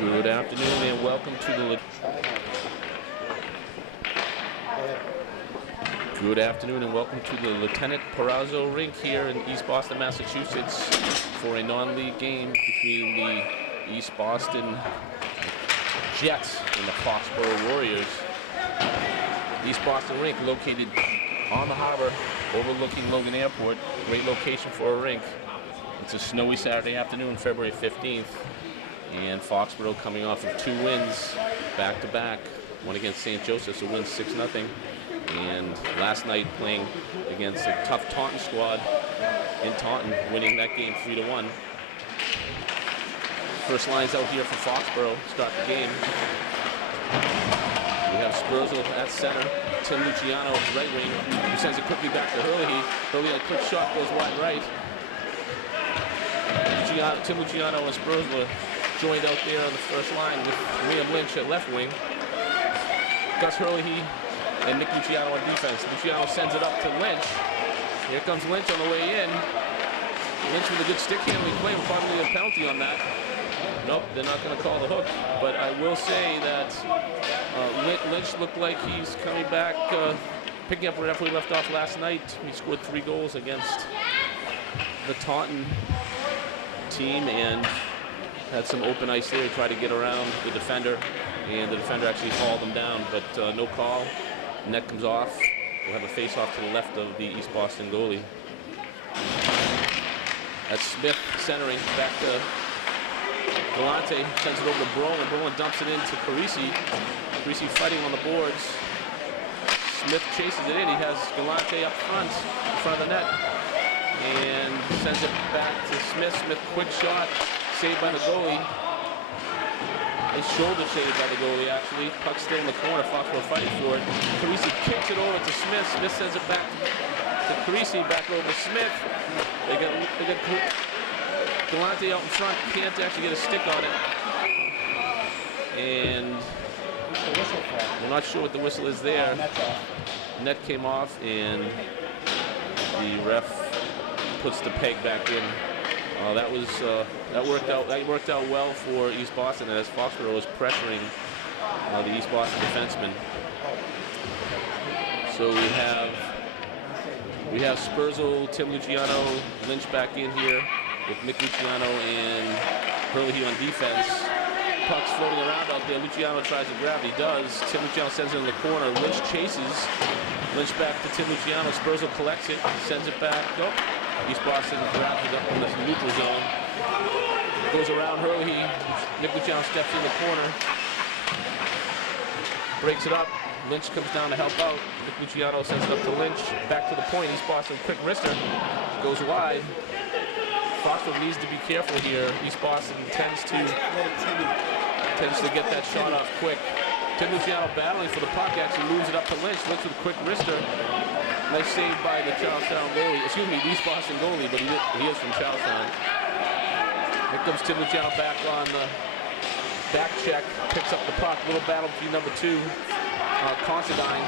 Good afternoon and welcome to the Lieutenant Perazzo Rink here in East Boston, Massachusetts for a non-league game between the East Boston Jets and the Foxborough Warriors. East Boston Rink located on the harbor overlooking Logan Airport. Great location for a rink. It's a snowy Saturday afternoon, February 15th. And Foxborough coming off of 2 wins back-to-back. One against St. Joseph's, who wins 6-0. And last night playing against a tough Taunton squad in Taunton, winning that game 3-1. First line's out here for Foxborough to start the game. We have Spurzl at center. Tim Luciano, right wing, who sends it quickly back to Hurley. Hurley, a quick shot, goes wide right. Tim Luciano and Spurzl joined out there on the first line with Liam Lynch at left wing. Gus Hurley and Nick Luciano on defense. Luciano sends it up to Lynch. Here comes Lynch on the way in. Lynch with a good stick handling play. We'll probably get a penalty on that. Nope, they're not going to call the hook. But I will say that Lynch looked like he's coming back, picking up wherever we left off last night. He scored 3 goals against the Taunton team and had some open ice there. He tried to get around the defender, and the defender actually hauled him down, but no call. Net comes off. We'll have a face-off to the left of the East Boston goalie. That's Smith centering back to Galante, sends it over to Brolin. Brolin dumps it into Carisi. Carisi fighting on the boards. Smith chases it in. He has Galante up front, in front of the net, and sends it back to Smith. Smith, quick shot, saved by the goalie. His shoulder saved by the goalie, actually. Puck still in the corner. Foxborough fighting for it. Carisi kicks it over to Smith. Smith sends it back to Carisi, back over to Smith. They got Galante out in front. Can't actually get a stick on it. And we're not sure what the whistle is there. Net came off, and the ref puts the peg back in. That worked out well for East Boston as Foxborough was pressuring the East Boston defenseman. So we have Spurzl, Tim Luciano, Lynch back in here with Nick Luciano and Hurley on defense. Puck's floating around out there. Luciano tries to grab it. He does. Tim Luciano sends it in the corner. Lynch chases. Lynch back to Tim Luciano. Spurzl collects it, sends it back. Nope. East Boston grabs it up in the neutral zone. Goes around Hurley. Nick Luciano steps in the corner. Breaks it up. Lynch comes down to help out. Nick Luciano sends it up to Lynch. Back to the point. East Boston quick wrister. Goes wide. Foxborough needs to be careful here. East Boston tends to get that shot off quick. Tim Luciano battling for the puck, actually moves it up to Lynch. Lynch with a quick wrister. Nice save by the Charlestown goalie. Excuse me, the East Boston goalie, but he is from Charlestown. Here comes Tim Luciano back on the back check. Picks up the puck. Little battle between number 2, Considine.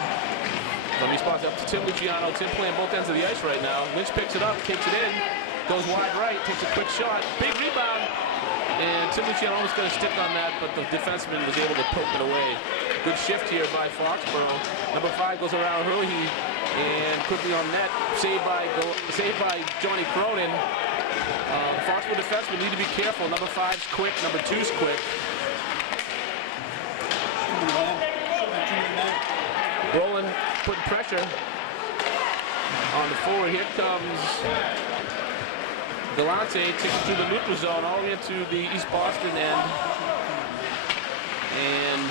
From East Boston up to Tim Luciano. Tim playing both ends of the ice right now. Lynch picks it up, takes it in. Goes wide right, takes a quick shot. Big rebound. And Tim Luciano almost got a stick on that, but the defenseman was able to poke it away. Good shift here by Foxborough. Number 5 goes around Hurley and quickly on net. Saved by Johnny Cronin. Foxborough defensemen need to be careful. Number 5's quick, number 2's quick. Brolin putting pressure on the forward. Here comes Galante, takes it through the neutral zone all the way into the East Boston end. And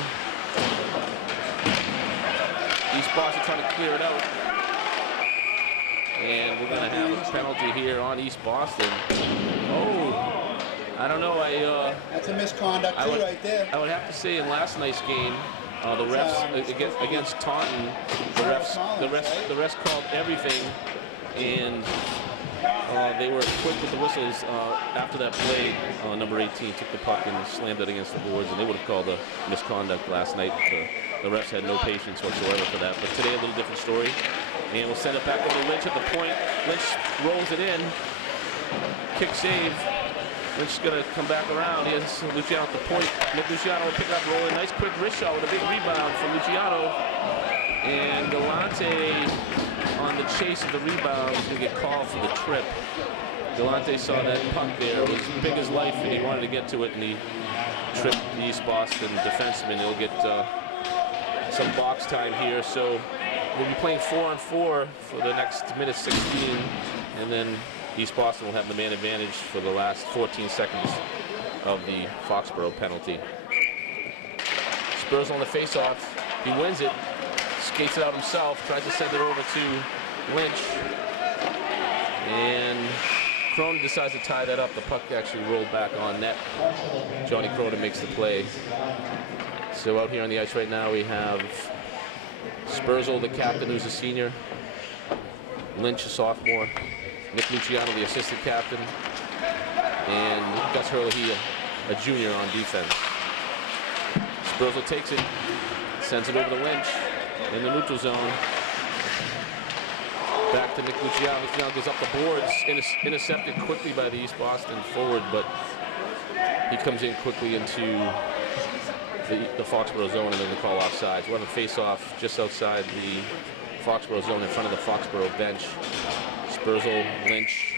East Boston trying to clear it out. And we're going to have a penalty here on East Boston. Oh, I don't know. That's a misconduct too, right there. I would have to say in last night's game, the refs against Taunton, the refs called everything, and they were quick with the whistles. After that play, number 18 took the puck and slammed it against the boards, and they would have called a misconduct last night. The refs had no patience whatsoever for that. But today, a little different story. And we'll send it back over to Lynch at the point. Lynch rolls it in. Kick save. Lynch is going to come back around. He has Luciano at the point. Nick Luciano will pick up, rolling. Nice quick wrist shot with a big rebound from Luciano. And Galante on the chase of the rebound is going to get called for the trip. Galante saw that puck there. It was big as life, and he wanted to get to it, and he tripped the East Boston defenseman. He'll get some box time here. So we'll be playing 4-on-4 for the next minute 16, and then East Boston will have the man advantage for the last 14 seconds of the Foxborough penalty. Spurs on the face-off. He wins it, skates it out himself, tries to send it over to Lynch. And Cronin decides to tie that up. The puck actually rolled back on net. Johnny Cronin makes the play. So out here on the ice right now we have Spurzl, the captain, who's a senior. Lynch, a sophomore. Nick Luciano, the assistant captain. And Gus Hurley, a junior on defense. Spurzl takes it, sends it over to Lynch in the neutral zone. Back to Nick Luciano. Luciano goes up the boards, intercepted quickly by the East Boston forward, but he comes in quickly into the Foxborough zone, and then they call offsides. We're on the face-off just outside the Foxborough zone in front of the Foxborough bench. Spurzl, Lynch,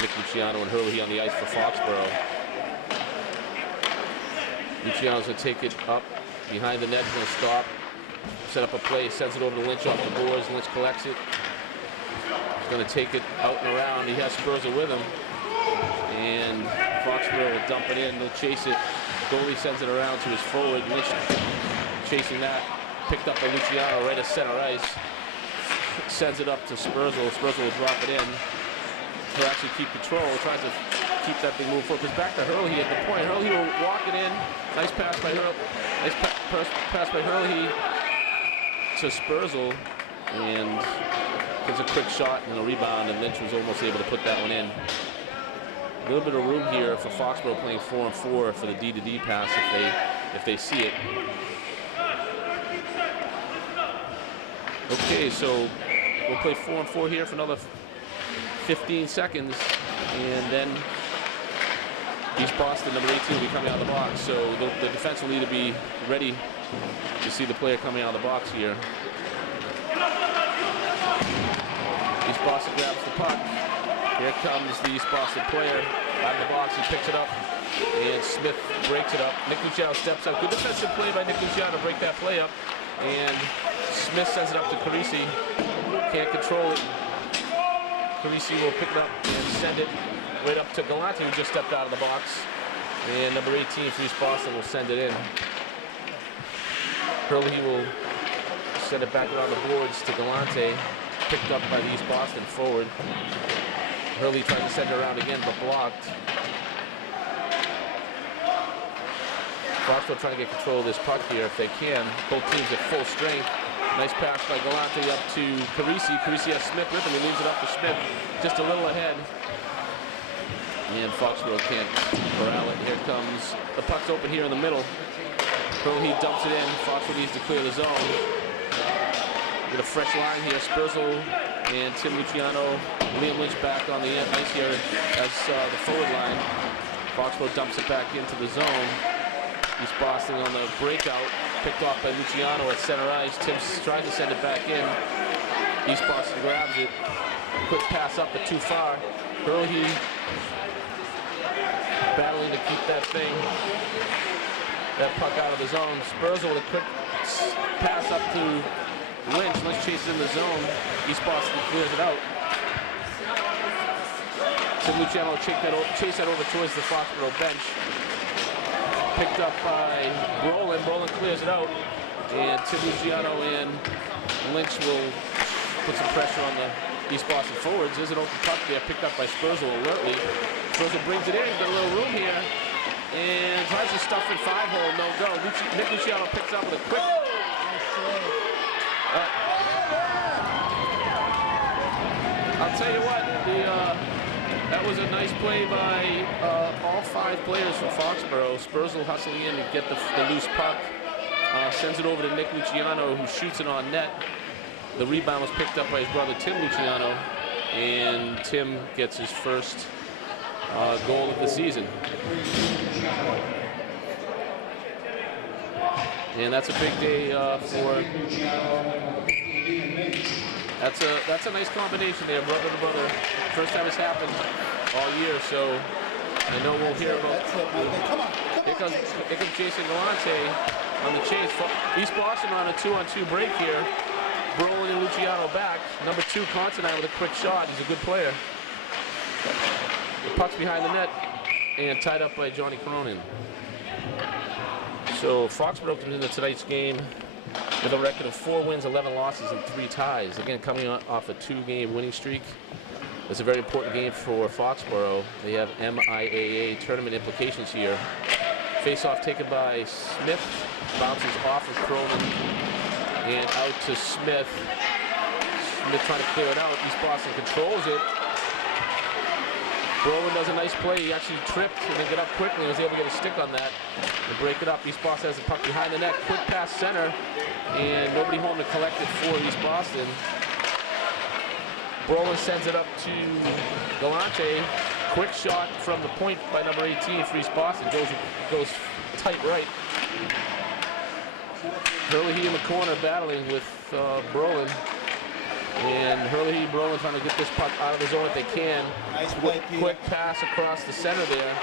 Nick Luciano, and Hurley on the ice for Foxborough. Luciano's going to take it up behind the net, going to stop, set up a play, sends it over to Lynch off the boards. Lynch collects it. He's going to take it out and around. He has Spurzl with him. And Foxborough will dump it in. They'll chase it. Goalie sends it around to his forward. Lynch chasing that. Picked up by Luciano right at center ice. Sends it up to Spurzl. Spurzl will drop it in. He'll actually keep control. Tries to keep that thing moving forward. Because back to Hurley at the point. Hurley will walk it in. Nice pass by Hurley. Nice pass by Hurley to Spurzl. And gives a quick shot and a rebound. And Lynch was almost able to put that one in. A little bit of room here for Foxborough playing 4-on-4 for the D-to-D pass if they see it. Okay, so we'll play 4-on-4 here for another 15 seconds, and then East Boston, number 18, will be coming out of the box. So the defense will need to be ready to see the player coming out of the box here. East Boston grabs the puck. Here comes the East Boston player out of the box. He picks it up, and Smith breaks it up. Nick Luciano steps up. Good defensive play by Nick Luciano to break that play up. And Smith sends it up to Carisi. Can't control it. Carisi will pick it up and send it right up to Galante, who just stepped out of the box. And number 18 for East Boston will send it in. Hurley will send it back around the boards to Galante. Picked up by the East Boston forward. Hurley tried to send it around again, but blocked. Foxborough trying to get control of this puck here if they can. Both teams at full strength. Nice pass by Galante up to Carisi. Carisi has Smith with him. He leaves it up to Smith, just a little ahead. And Foxborough can't corral it. Here comes, the puck's open here in the middle. Hurley dumps it in. Foxborough needs to clear the zone. Get a fresh line here. Spurzl and Tim Luciano, Liam Lynch back on the ice here as the forward line. Foxborough dumps it back into the zone. East Boston on the breakout, picked off by Luciano at center ice. Tim tries to send it back in. East Boston grabs it. Quick pass up, but too far. Hurley battling to keep that puck out of the zone. Spurzl with a quick pass up to Lynch. Lynch chases in the zone. East Boston clears it out. Tim Luciano chase that over towards the Foxborough bench. Picked up by Brolin. Brolin clears it out. And Tim Luciano and Lynch will put some pressure on the East Boston forwards. There's an open puck there, picked up by Spurzl alertly. Spurzl brings it in, got a little room here. And tries to stuff in 5-hole, no go. Nick Luciano picks up with a quick... I'll tell you what, that was a nice play by all 5 players from Foxborough. Spurzl hustling in to get the loose puck. Sends it over to Nick Luciano, who shoots it on net. The rebound was picked up by his brother Tim Luciano, and Tim gets his first goal of the season. And that's a big day for. That's a nice combination there, brother to brother. First time it's happened all year, so I know we'll hear about. Here comes Jason Galante on the chase. East Boston on a 2-on-2 break here. Brolin and Luciano back. Number 2, Considine with a quick shot. He's a good player. The puck's behind the net and tied up by Johnny Cronin. So Foxborough comes into tonight's game with a record of 4 wins, 11 losses, and 3 ties. Again, coming off a 2-game winning streak. It's a very important game for Foxborough. They have MIAA tournament implications here. Face-off taken by Smith, bounces off of Cronin and out to Smith. Smith trying to clear it out. East Boston controls it. Brolin does a nice play. He actually tripped and then got up quickly and was able to get a stick on that and break it up. East Boston has the puck behind the net. Quick pass center, and nobody home to collect it for East Boston. Brolin sends it up to Galante. Quick shot from the point by number 18 for East Boston. Goes tight right. Hurley in the corner battling with Brolin. And Hurley and Brolin trying to get this puck out of the zone if they can. Nice play, quick pass across the center there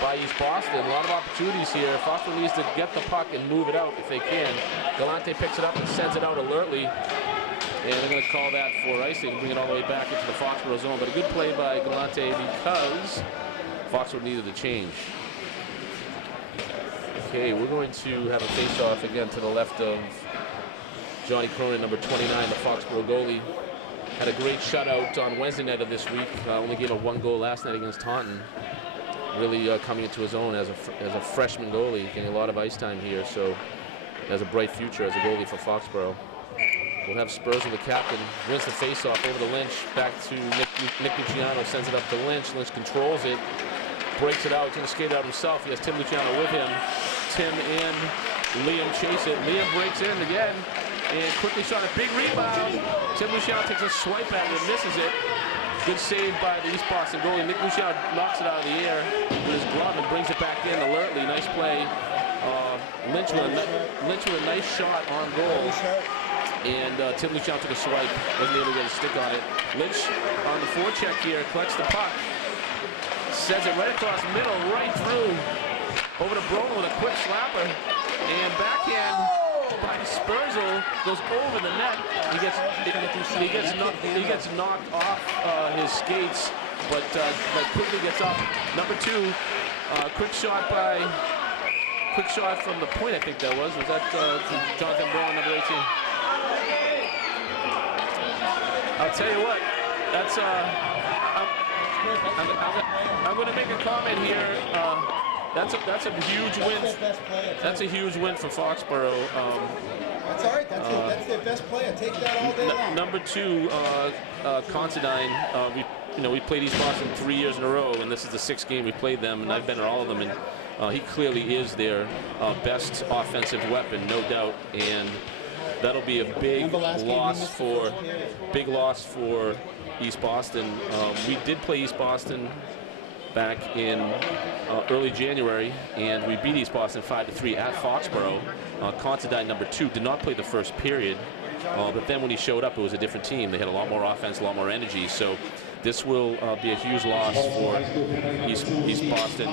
by East Boston. A lot of opportunities here. Foster needs to get the puck and move it out if they can. Galante picks it up and sends it out alertly. And they're going to call that for icing, bring it all the way back into the Foxborough zone. But a good play by Galante because Foxborough needed a change. Okay, we're going to have a face-off again to the left of Johnny Cronin, number 29, the Foxborough goalie. Had a great shutout on Wednesday night of this week. Only gave up 1 goal last night against Taunton. Really coming into his own as a freshman goalie, getting a lot of ice time here. So has a bright future as a goalie for Foxborough. We'll have Spurs with the captain. Wins the face-off over to Lynch. Back to Nick Luciano. Sends it up to Lynch. Lynch controls it. Breaks it out. He's going to skate it out himself. He has Tim Luciano with him. Tim and Liam chase it. Liam breaks in again. And quickly shot a big rebound. Tim Luciano takes a swipe at it and misses it. Good save by the East Boston goalie. Nick Luciano knocks it out of the air with his glove and brings it back in alertly. Nice play. Lynch with a nice shot on goal. And Tim Luciano took a swipe. Wasn't able to get a stick on it. Lynch on the forecheck here. Collects the puck. Sends it right across the middle, right through. Over to Brolin with a quick slapper. And backhand by Spurzl goes over the net. He gets knocked off his skates, but quickly gets up. Number 2, quick shot from the point. I think that was that Jonathan Brolin, number 18. I'll tell you what. That's I'm going to make a comment here. That's a huge win. That's a huge win for Foxborough. That's all right. That's their best player. Take that all day long. Number 2, Considine. We played East Boston 3 years in a row, and this is the 6th game we played them, and I've been at all of them. And he clearly is their best offensive weapon, no doubt. And that'll be a big loss for East Boston. We did play East Boston back in early January, and we beat East Boston 5-3 at Foxborough. Considine, number 2, did not play the first period, but then when he showed up, it was a different team. They had a lot more offense, a lot more energy. So this will be a huge loss for East Boston.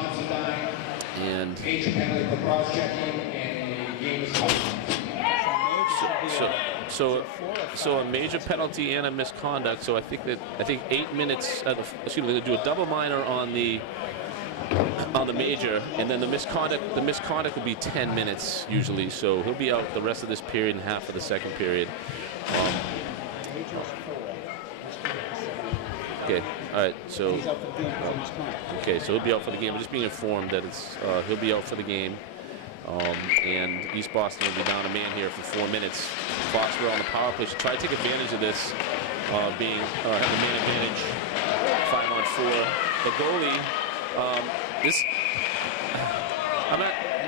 And so a major penalty and a misconduct. So I think 8 minutes. Excuse me, they do a double minor on the major, and then the misconduct will be 10 minutes usually. So he'll be out the rest of this period and half of the second period. Okay. All right. So okay. So he'll be out for the game. We're just being informed that he'll be out for the game. And East Boston will be down a man here for 4 minutes. Foxborough on the power play should try to take advantage of this, having a man advantage, 5-on-4. The goalie,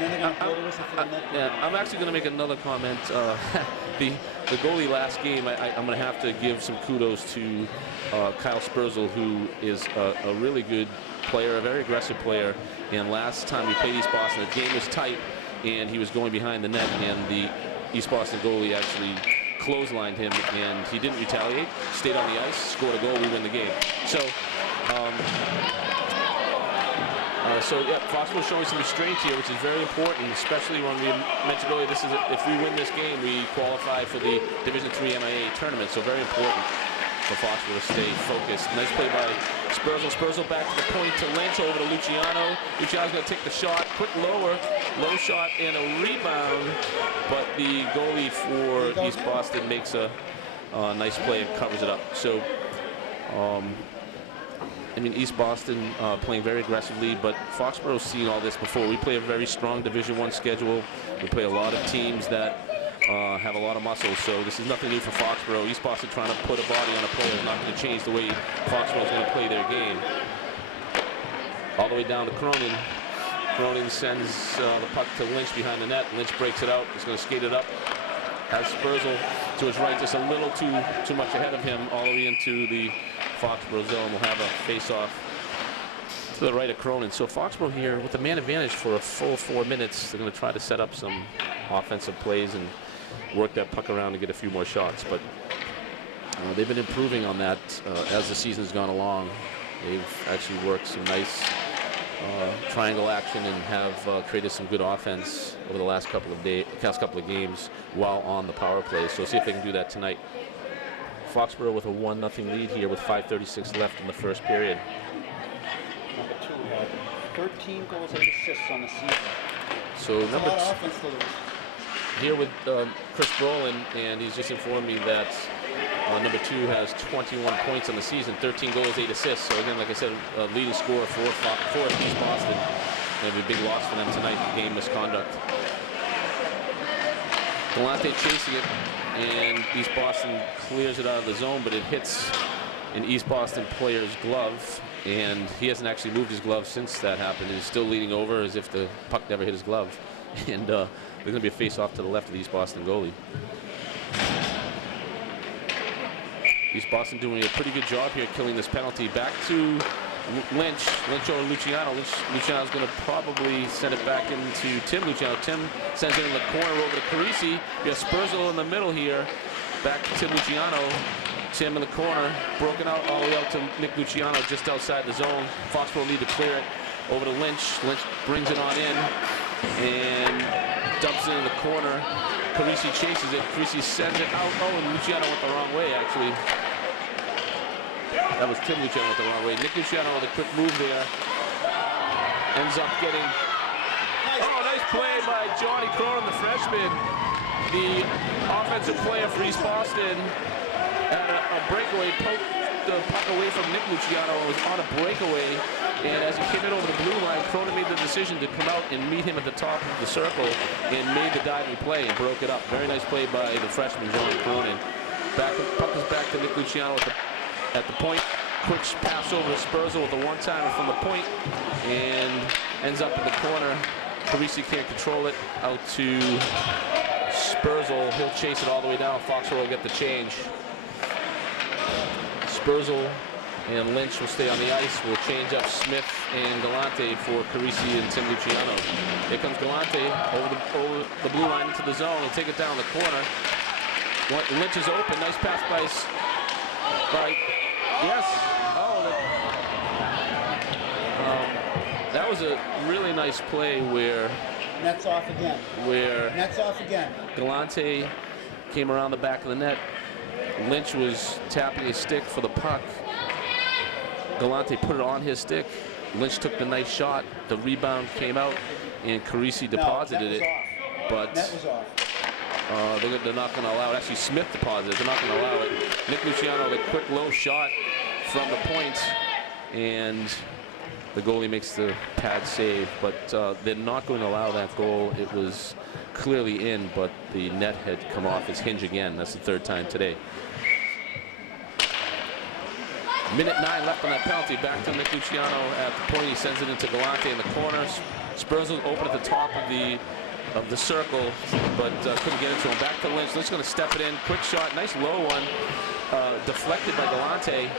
And then they're going to blow the whistle for the net. Yeah, I'm actually going to make another comment. The goalie last game, I'm going to have to give some kudos to Kyle Spurzl, who is a really good player, a very aggressive player. And last time we played East Boston, the game was tight, and he was going behind the net, and the East Boston goalie actually clotheslined him, and he didn't retaliate, stayed on the ice, scored a goal, we win the game. So, yeah, Foxborough showing some restraint here, which is very important, especially when we mentioned earlier, if we win this game, we qualify for the Division III MIA tournament, so very important for Foxborough to stay focused. Nice play by Spurzl. Spurzl back to the point to Lynch, over to Luciano. Luciano's going to take the shot, quick low shot, and a rebound, but the goalie for East Boston makes a nice play and covers it up. So, I mean, East Boston playing very aggressively, but Foxborough's seen all this before. We play a very strong Division I schedule. We play a lot of teams that have a lot of muscle, so this is nothing new for Foxborough. East Boston trying to put a body on a player is not going to change the way Foxborough's going to play their game. All the way down to Cronin. Cronin sends the puck to Lynch behind the net. Lynch breaks it out. He's going to skate it up. Has Spurzl to his right, just a little too much ahead of him, all the way into the Foxborough zone. Will have a face-off to the right of Cronin. So Foxborough here with the man advantage for a full 4 minutes. They're going to try to set up some offensive plays and work that puck around to get a few more shots. But they've been improving on that as the season's gone along. They've actually worked some nice triangle action and have created some good offense over the last couple of games while on the power play. So see if they can do that tonight. Foxborough with a 1-0 lead here with 5:36 left in the first period. Number 2 had 13 goals, 8 assists on the season. So number here with Chris Brolin, and he's just informed me that number 2 has 21 points on the season, 13 goals, 8 assists. So again, like I said, leading scorer for East Boston. Going to be a big loss for them tonight. Game misconduct. Galante chasing it, and East Boston clears it out of the zone, but it hits an East Boston player's glove, and he hasn't actually moved his glove since that happened. He's still leaning over as if the puck never hit his glove. And there's going to be a face-off to the left of the East Boston goalie. East Boston doing a pretty good job here killing this penalty. Back to Lynch. Lynch over Luciano. Luciano's going to probably send it back into Tim Luciano. Tim sends it in the corner over to Carisi. You have Spurzl in the middle here. Back to Tim Luciano. Tim in the corner. Broken out all the way out to Nick Luciano just outside the zone. Foxborough need to clear it. Over to Lynch. Lynch brings it on in and dumps it in the corner. Carisi chases it. Carisi sends it out. Oh, and Luciano went the wrong way, actually. That was Tim Luciano went the wrong way. Nick Luciano with a quick move there. Ends up getting... Oh, nice play by Johnny Cronin, the freshman. The offensive player for East Boston had a breakaway, poked the puck away from Nick Luciano and was on a breakaway. And as he came in over the blue line, Cronin made the decision to come out and meet him at the top of the circle and made the diving play and broke it up. Very nice play by the freshman, Johnny Cronin. Puck is back to Nick Luciano at the point. Quick pass over to Spurzl with a one-timer from the point and ends up in the corner. Carisi can't control it. Out to Spurzl. He'll chase it all the way down. Foxborough will get the change. Spurzl and Lynch will stay on the ice. We'll change up Smith and Galante for Carisi and Tim Luciano. Here comes Galante over the blue line into the zone. He'll take it down the corner. Lynch is open. Nice pass by yes. Oh, that was a really nice play where Net's off again. Net's off again. Galante came around the back of the net. Lynch was tapping his stick for the puck. Galante put it on his stick. Lynch took the nice shot. The rebound came out, and Carisi deposited it. But net was off. They're not going to allow it. Actually, Smith deposited it. They're not going to allow it. Nick Luciano, the quick low shot from the point, and the goalie makes the pad save. But they're not going to allow that goal. It was clearly in, but the net had come off its hinge again. That's the third time today. Minute 9 left on that penalty. Back to Nick Luciano at the point. He sends it into Galante in the corner. Spurzell open at the top of the circle, but couldn't get into him. Back to Lynch. Lynch going to step it in. Quick shot. Nice low one. Deflected by Galante.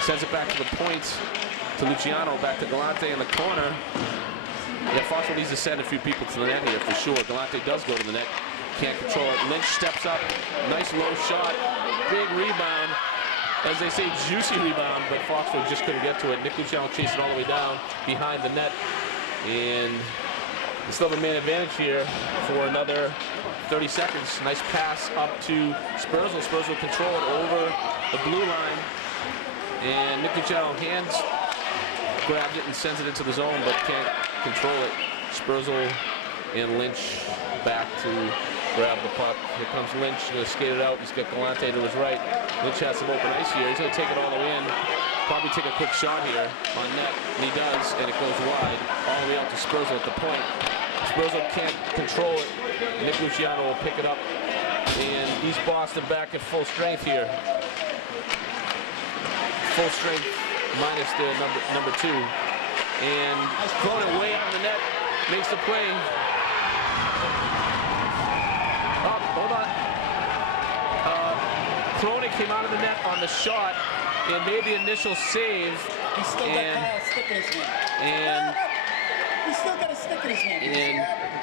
Sends it back to the point to Luciano. Back to Galante in the corner. Yeah, Foxborough needs to send a few people to the net here for sure. Galante does go to the net. Can't control it. Lynch steps up. Nice low shot. Big rebound. As they say, juicy rebound, but Foxborough just couldn't get to it. Nick Luciano chasing all the way down behind the net. And they still have a man advantage here for another 30 seconds. Nice pass up to Spurzell. Spurzell control it over the blue line. And Nick Luciano hands grabs it and sends it into the zone, but can't control it. Spurzell and Lynch back to grab the puck. Here comes Lynch, going to skate it out. He's got Galante to his right. Lynch has some open ice here. He's going to take it all the way in. Probably take a quick shot here on net, and he does, and it goes wide all the way out to Spurzell at the point. Spurzell can't control it. Nick Luciano will pick it up, and East Boston back at full strength here. Full strength minus the number 2, and throwing it way out of the net, makes the play. Oh, hold on. Cronin came out of the net on the shot and made the initial save. He's still got Kyle stick in his hand. He's still got a stick in his hand. And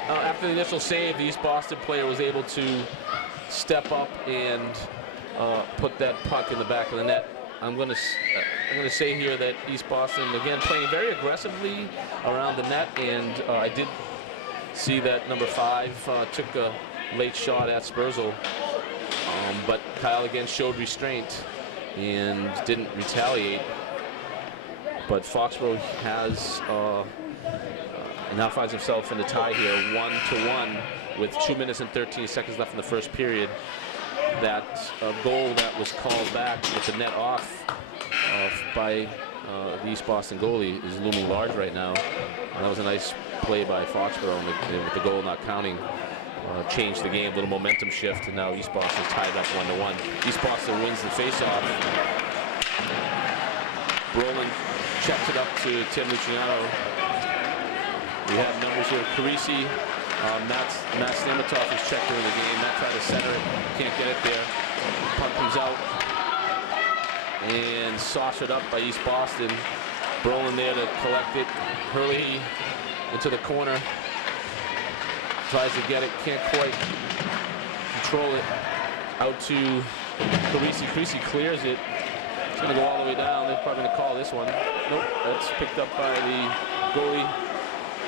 after the initial save, the East Boston player was able to step up and put that puck in the back of the net. I'm going to say here that East Boston, again, playing very aggressively around the net, and I did see that number 5 took a late shot at Spurzell, but Kyle again showed restraint and didn't retaliate. But Foxborough has now finds himself in the tie here, 1-1, with 2 minutes and 13 seconds left in the first period. That goal that was called back with the net off by the East Boston goalie is looming large right now. And that was a nice play by Foxborough, and with the goal not counting, changed the game, a little momentum shift, and now East Boston's tied up 1-1. East Boston wins the faceoff. Brolin checks it up to Tim Luciano. We have numbers here. Carisi, Matt Stamatov is checked during the game. Matt tried to center it, can't get it there. Puck comes out and saucered up by East Boston. Brolin there to collect it. Hurley into the corner. Tries to get it, can't quite control it. Out to Carisi. Carisi clears it. It's going to go all the way down. They're probably going to call this one. Nope, that's picked up by the goalie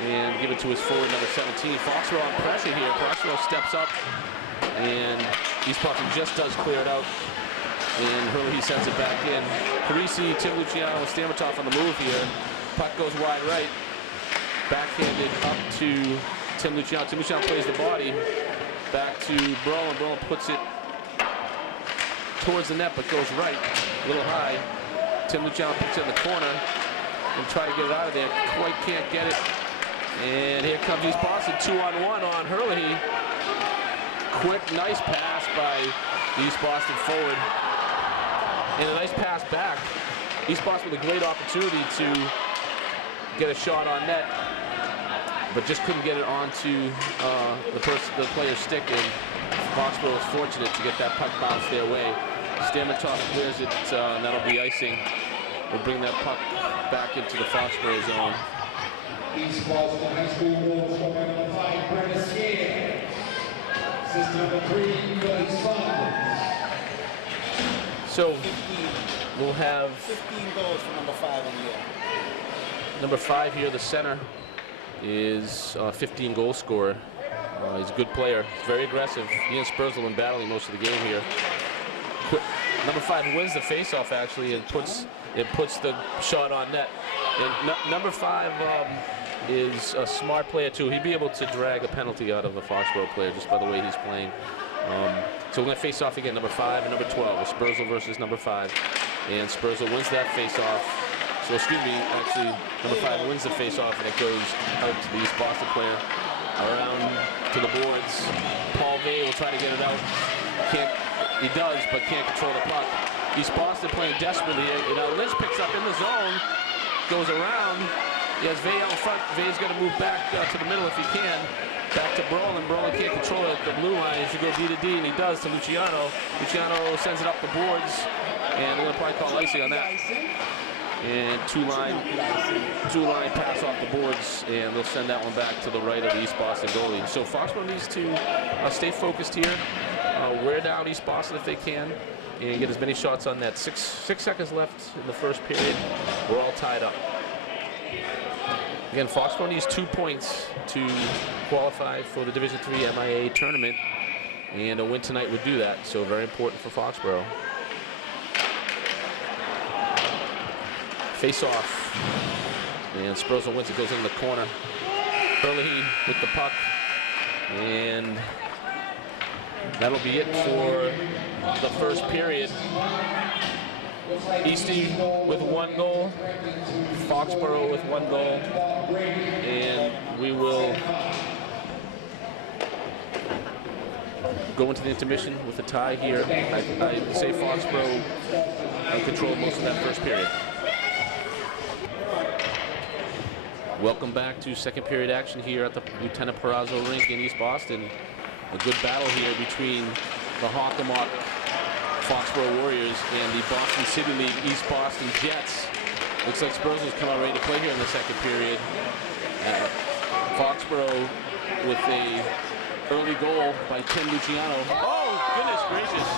and give it to his forward, number 17. Foxborough on pressure here. Foxborough steps up, and East Boston just does clear it out. And Hurley sends it back in. Carisi, Tim Luciano, and Stamatov on the move here. Puck goes wide right. Backhanded up to Tim Luciano. Tim Luciano plays the body. Back to Brolin. Brolin puts it towards the net, but goes right, a little high. Tim Luciano puts it in the corner and try to get it out of there. Quite can't get it. And here comes East Boston, 2-on-1 on Hurley. Quick, nice pass by the East Boston forward. And a nice pass back. East Boston with a great opportunity to get a shot on net, but just couldn't get it onto the player's stick, and Foxborough was fortunate to get that puck bounced their way. Stamatov clears it, and that'll be icing. We'll bring that puck back into the Foxborough zone. East Boston High School goals from number 5, Brennan Skinner. Assist number 3, Cody Saunders. So we'll have 15 goals for number 5 in the year. Number 5 here, the center, is 15 goal scorer. He's a good player. He's very aggressive. He and Spurzell been battling most of the game here. Number 5 wins the faceoff actually and puts the shot on net. And number 5 is a smart player too. He'd be able to drag a penalty out of a Foxborough player just by the way he's playing. So we're going to face off again, number 5 and number 12. Spurzell versus number 5. And Spurzell wins that face-off. So, excuse me, actually, number 5 wins the face-off, and it goes out to the East Boston player. Around to the boards. Paul Vey will try to get it out. He does, but can't control the puck. East Boston playing desperately. You know, Lynch picks up in the zone, goes around, He has Vay out front. Vay's going to move back to the middle if he can. Back to Brolin. Brolin can't control it at the blue line. He should go D to D, and he does to Luciano. Luciano sends it up the boards, and they're going to probably call icing on that. And two-line pass off the boards, and they'll send that one back to the right of the East Boston goalie. So Foxborough needs to stay focused here, wear down East Boston if they can, and get as many shots on net. Six seconds left in the first period. We're all tied up. Again, Foxborough needs 2 points to qualify for the Division III MIA tournament, and a win tonight would do that. So very important for Foxborough. Face off, and Spurzl wins it, goes in the corner. Hurley with the puck, and that'll be it for the first period. Eastie with 1 goal, Foxborough with 1 goal, and we will go into the intermission with a tie here. I say Foxborough controlled most of that first period. Welcome back to second period action here at the Lieutenant Perazzo rink in East Boston. A good battle here between the Hockomock Foxborough Warriors and the Boston City League East Boston Jets. Looks like Spurzl's come out ready to play here in the second period. Foxborough with a early goal by Tim Luciano. Oh, goodness gracious.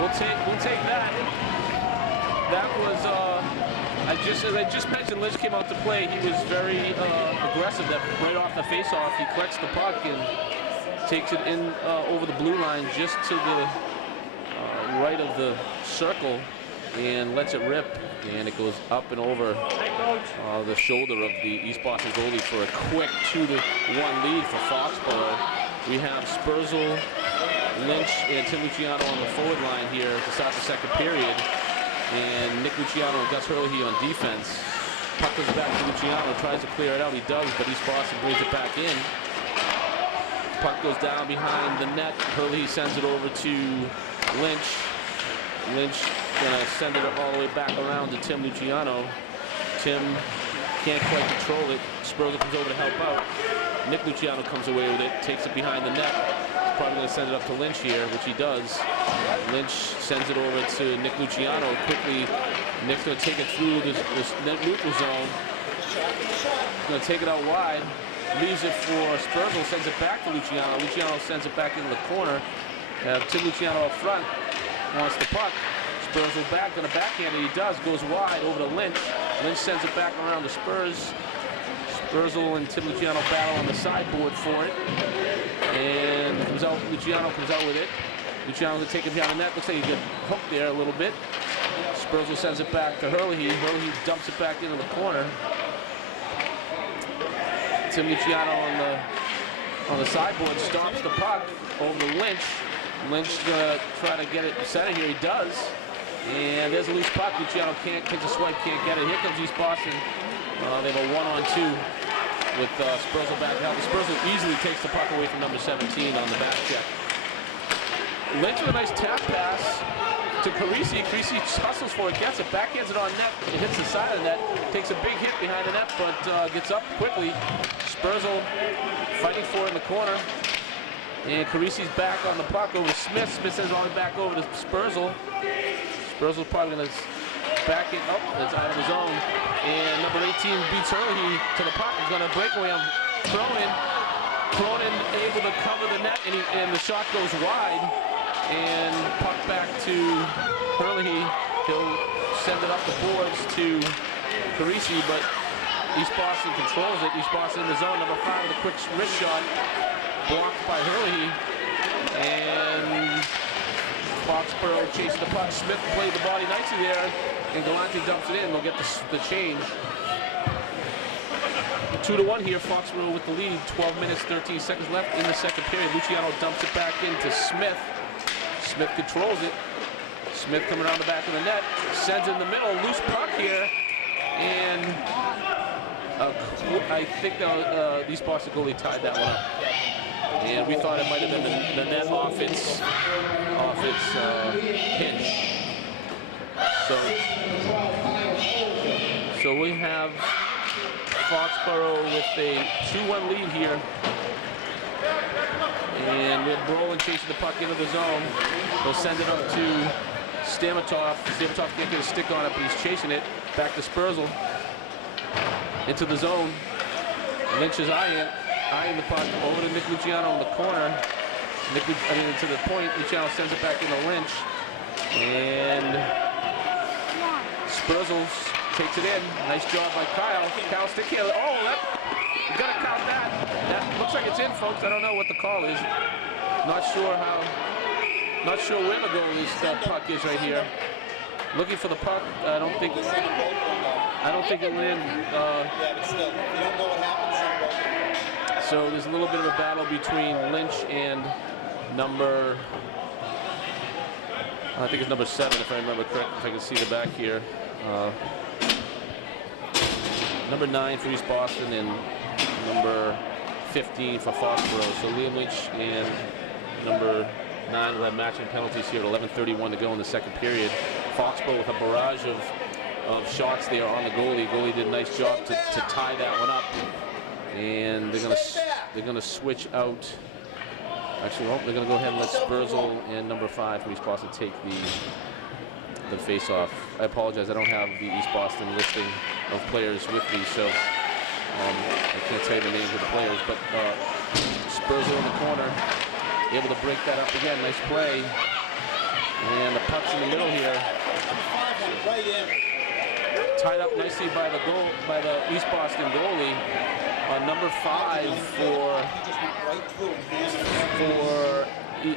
We'll take that. That was as I just mentioned, Lynch came out to play. He was very aggressive. That right off the face-off, he collects the puck and takes it in over the blue line just to the right of the circle and lets it rip, and it goes up and over the shoulder of the East Boston goalie for a quick 2-1 lead for Foxborough. We have Spurzl, Lynch, and Tim Luciano on the forward line here to start the second period. And Nick Luciano and Gus Hurley on defense. Puck goes back to Luciano, tries to clear it out. He does, but East Boston brings it back in. Puck goes down behind the net. Hurley sends it over to Lynch. Lynch gonna send it all the way back around to Tim Luciano. Tim can't quite control it. Spurzl comes over to help out. Nick Luciano comes away with it, takes it behind the net. He's probably gonna send it up to Lynch here, which he does. Lynch sends it over to Nick Luciano quickly. Nick's going to take it through this neutral zone. He's going to take it out wide. Leaves it for Spurzl, sends it back to Luciano. Luciano sends it back into the corner. Tim Luciano up front wants the puck. Spurzl back, going to backhand it. He does, goes wide over to Lynch. Lynch sends it back around to Spurs. Spurzl and Tim Luciano battle on the sideboard for it. And Luciano comes out with it. Luciano to take it behind the net. Looks like he got hooked there a little bit. Spurzl sends it back to Hurley. Hurley dumps it back into the corner. Tim Luciano on the sideboard stops the puck over to Lynch. Lynch gonna try to get it center here. He does. And there's a loose puck. Luciano takes a swipe, can't get it. Here comes East Boston. They have a 1-on-2 with Spurzl back out. Spurzl easily takes the puck away from number 17 on the back check. Lynch with a nice tap pass to Carisi. Carisi hustles for it, gets it, backhands it on net. It hits the side of the net, takes a big hit behind the net, but gets up quickly. Spurzl fighting for it in the corner. And Carisi's back on the puck over to Smith. Smith sends it all the way back over to Spurzl. Spurzl's probably going to back it up. It's out of his own. And number 18 beats Hurley to the puck. He's going to break away on Cronin. Cronin able to cover the net, and the shot goes wide. And puck back to Hurley. He'll send it up the boards to Carisi, but East Boston controls it. East Boston in the zone. Number 5 with a quick wrist shot. Blocked by Hurley. And Foxborough chasing the puck. Smith played the body nicely there. And Galante dumps it in. They'll get the change. 2-1 here. Foxborough with the lead. 12 minutes, 13 seconds left in the second period. Luciano dumps it back into Smith. Smith controls it. Smith coming around the back of the net. Sends it in the middle. Loose puck here. And I think the East Boston goalie tied that one up. And we thought it might have been the net off its hinge. So we have Foxborough with a 2-1 lead here. And we have Brolin chasing the puck into the zone. They'll send it up to Stamatov. Stamatov can't get a stick on it, but he's chasing it. Back to Spurzl. Into the zone. Lynch is eyeing the puck over to Nick Luciano in the corner. Into the point. Luciano sends it back into Lynch. And Spurzl takes it in. Nice job by Kyle. Kyle stick here. Oh, you gotta count that. That looks like it's in, folks. I don't know what the call is. Not sure where the goal is. That puck is right here. Looking for the puck. I don't think it went in. Yeah, but still, you don't know what happens. So there's a little bit of a battle between Lynch and I think it's number 7, if I remember correct, if I can see the back here. Number 9 for East Boston and number 15 for Foxborough. So Liam Lynch and number 9 will have matching penalties here at 11:31 to go in the second period. Foxborough with a barrage of shots there on the goalie. Goalie did a nice job to tie that one up. And they're gonna switch out. Actually, well, they're gonna go ahead and let Spurzl and number 5 for East Boston take the face-off. I apologize, I don't have the East Boston listing of players with me, so I can't tell you the names of the players. But Spurzl in the corner, able to break that up again. Nice play, and the puck's in the middle here. Tied up nicely by the East Boston goalie. Number 5 for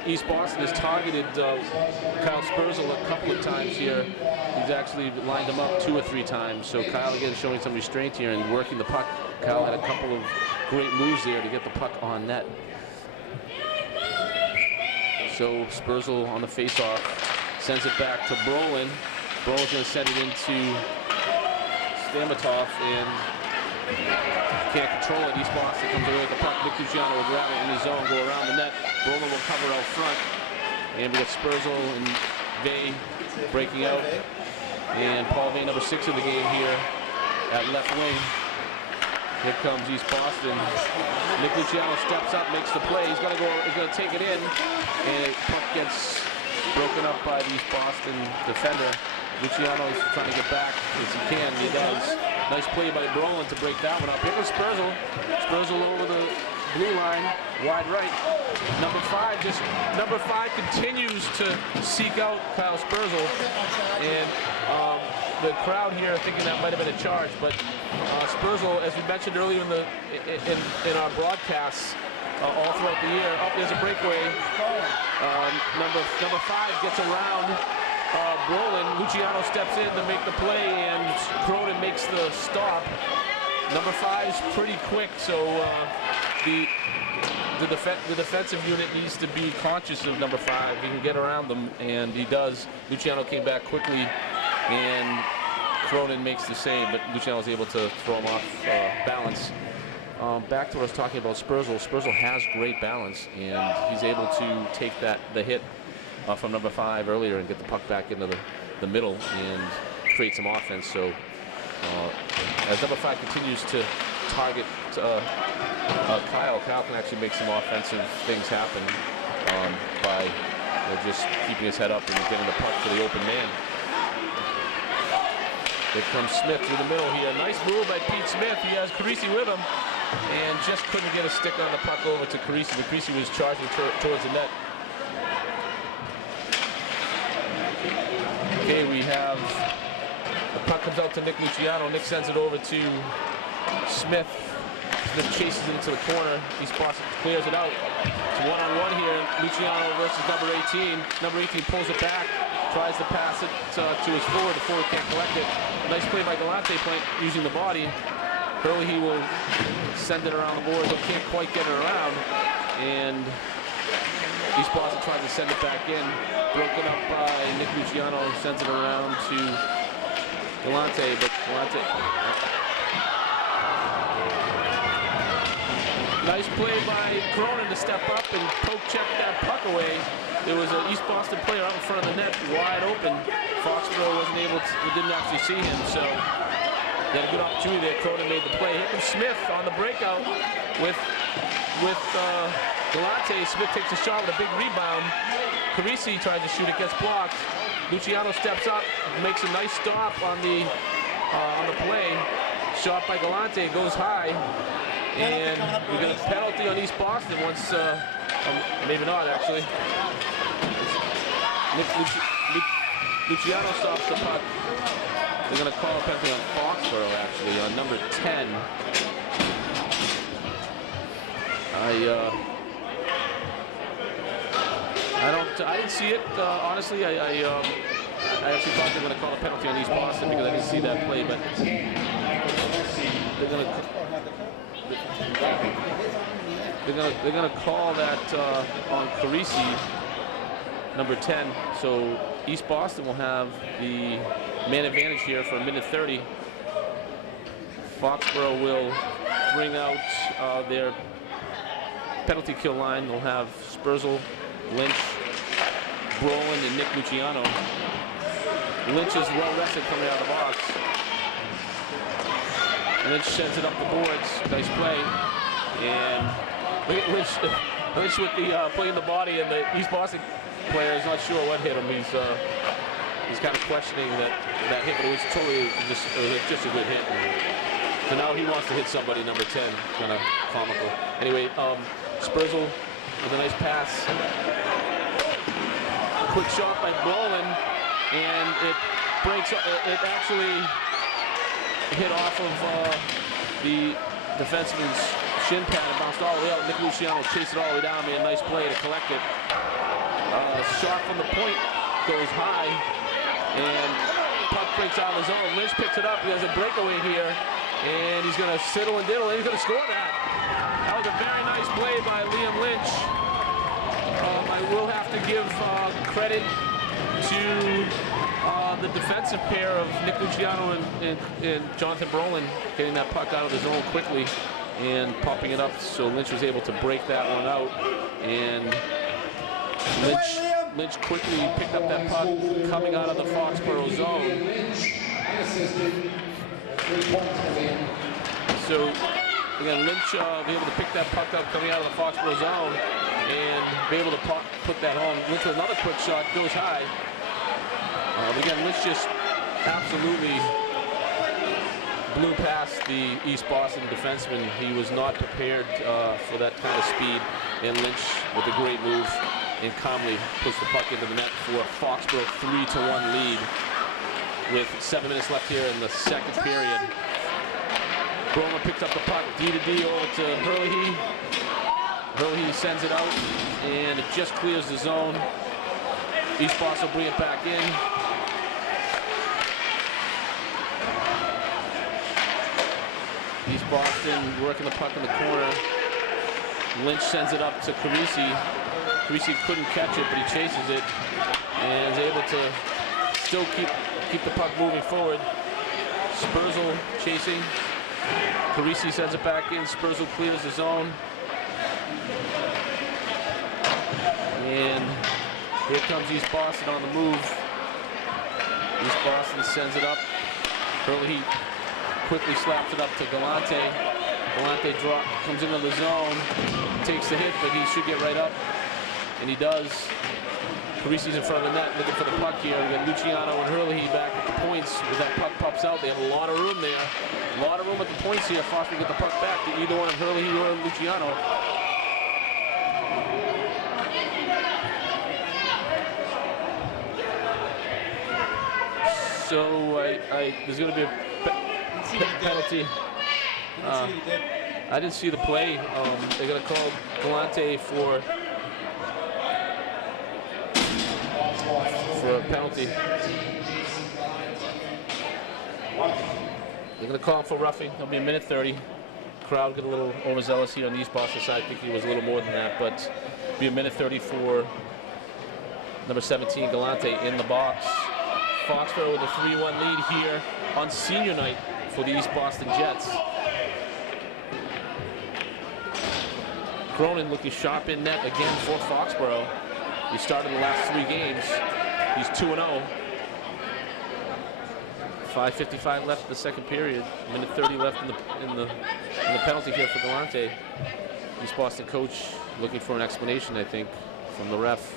East Boston has targeted Kyle Spurzl a couple of times here. He's actually lined him up 2 or 3 times. So Kyle again showing some restraint here and working the puck. Kyle had a couple of great moves there to get the puck on net. So Spurzl on the face-off sends it back to Brolin. Brolin's going to send it into Stamatov and can't control it. East Boston comes away with the puck. Nick Luciano will grab it in his zone, go around the net. Brolin will cover out front. And we got Spurzl and Vay breaking out. And Paul Vay, number 6 of the game here at left wing. Here comes East Boston. Nick Luciano steps up, makes the play. He's gonna take it in. And puck gets broken up by the East Boston defender. Luciano is trying to get back as he can, and he does. Nice play by Brolin to break that one up. Here goes Spurzl. Spurzl over the blue line, wide right. Number 5 continues to seek out Kyle Spurzl, and the crowd here thinking that might have been a charge, but Spurzl, as we mentioned earlier in our broadcasts all throughout the year, there's a breakaway. Number 5 gets around Brolin. Luciano steps in to make the play, and Cronin makes the stop. Number 5 is pretty quick, so the defensive unit needs to be conscious of number 5. He can get around them, and he does. Luciano came back quickly, and Cronin makes the save, but Luciano was able to throw him off balance. Back to what I was talking about, Spurzl. Spurzl has great balance, and he's able to take the hit from number 5 earlier and get the puck back into the middle and create some offense. So as number 5 continues to target Kyle can actually make some offensive things happen by just keeping his head up and getting the puck to the open man. Here comes Smith through the middle here. Nice move by Pete Smith. He has Carisi with him and just couldn't get a stick on the puck over to Carisi. But Carisi was charging towards the net. Okay, we have the puck comes out to Nick Luciano. Nick sends it over to Smith. Smith chases it into the corner. East Boston clears it out. It's one-on-one here. Luciano versus number 18. Number 18 pulls it back, tries to pass it to his forward. The forward can't collect it. Nice play by Galante using the body. Hurley, he will send it around the boards, but can't quite get it around. And East Boston tries to send it back in. Broken up by Nick Luciano, sends it around to Galante, but Galante. Nice play by Cronin to step up and poke check that puck away. There was an East Boston player out in front of the net, wide open. Foxborough wasn't able to, didn't actually see him, so Got a good opportunity there. Cronin made the play. Here comes Smith on the breakout with Galante. Smith takes a shot with a big rebound. Carisi tries to shoot. It gets blocked. Luciano steps up, makes a nice stop on the play. Shot by Galante goes high, and we got a penalty on East Boston once. Maybe not actually. Luciano stops the puck. They're going to call a penalty on Foxborough, actually, on number 10. I didn't see it, honestly. I actually thought they were going to call a penalty on East Boston because I didn't see that play, but they're going to call that on Carisi, number 10. So East Boston will have the man advantage here for a minute 30. Foxborough will bring out their penalty kill line. They'll have Spurzl, Lynch, Brolin, and Nick Luciano. Lynch is well rested coming out of the box. Lynch sends it up the boards. Nice play. And Lynch with the play in the body, and the East Boston player is not sure what hit him. He's kind of questioning that hit, but it was totally just a good hit. So now he wants to hit somebody, number 10. Kind of comical. Anyway, Spurzl with a nice pass. Quick shot by Brolin, and it breaks. It actually hit off of the defenseman's shin pad and bounced all the way out. Nick Luciano chased it all the way down, made a nice play to collect it. Shot from the point goes high, and puck breaks out of the zone. Lynch picks it up. He has a breakaway here, and he's going to siddle and diddle, and he's going to score that. That was a very nice play by Liam Lynch. I will have to give credit to the defensive pair of Nick Luciano and Jonathan Brolin getting that puck out of the zone quickly and popping it up, so Lynch was able to break that one out. And Lynch quickly picked up that puck coming out of the Foxborough zone. So again, Lynch be able to pick that puck up coming out of the Foxborough zone and be able to put that home. Lynch with another quick shot goes high. But again, Lynch just absolutely blew past the East Boston defenseman. He was not prepared for that kind of speed, and Lynch with a great move and calmly puts the puck into the net for a Foxborough 3-1 lead with 7 minutes left here in the second period. Brolin picks up the puck, D to D over to Hurley. Hurley sends it out, and it just clears the zone. East Boston will bring it back in. East Boston working the puck in the corner. Lynch sends it up to Carisi. Carisi couldn't catch it, but he chases it and is able to still keep the puck moving forward. Spurzl chasing. Carisi sends it back in. Spurzl clears the zone. And here comes East Boston on the move. East Boston sends it up. Hurley quickly slaps it up to Galante. Galante comes into the zone, takes the hit, but he should get right up, and he does. Carisi's in front of the net looking for the puck here. We got Luciano and Hurley back at the points. As that puck pops out, they have a lot of room there. A lot of room at the points here. Foster get the puck back to either one of Hurley or Luciano. So there's going to be a penalty. I didn't see the play. They're going to call Galante for a penalty. They're going to call him for roughing. It'll be a minute 30. Crowd get a little overzealous here on the East Boston side. I think he was a little more than that, but it'll be a minute 30 for number 17, Galante, in the box. Foxborough with a 3-1 lead here on senior night for the East Boston Jets. Cronin looking sharp in net again for Foxborough. He started the last 3 games. He's 2-0. 5:55 left in the second period. Minute 30 left in the penalty here for Galante. East Boston coach looking for an explanation, I think, from the ref.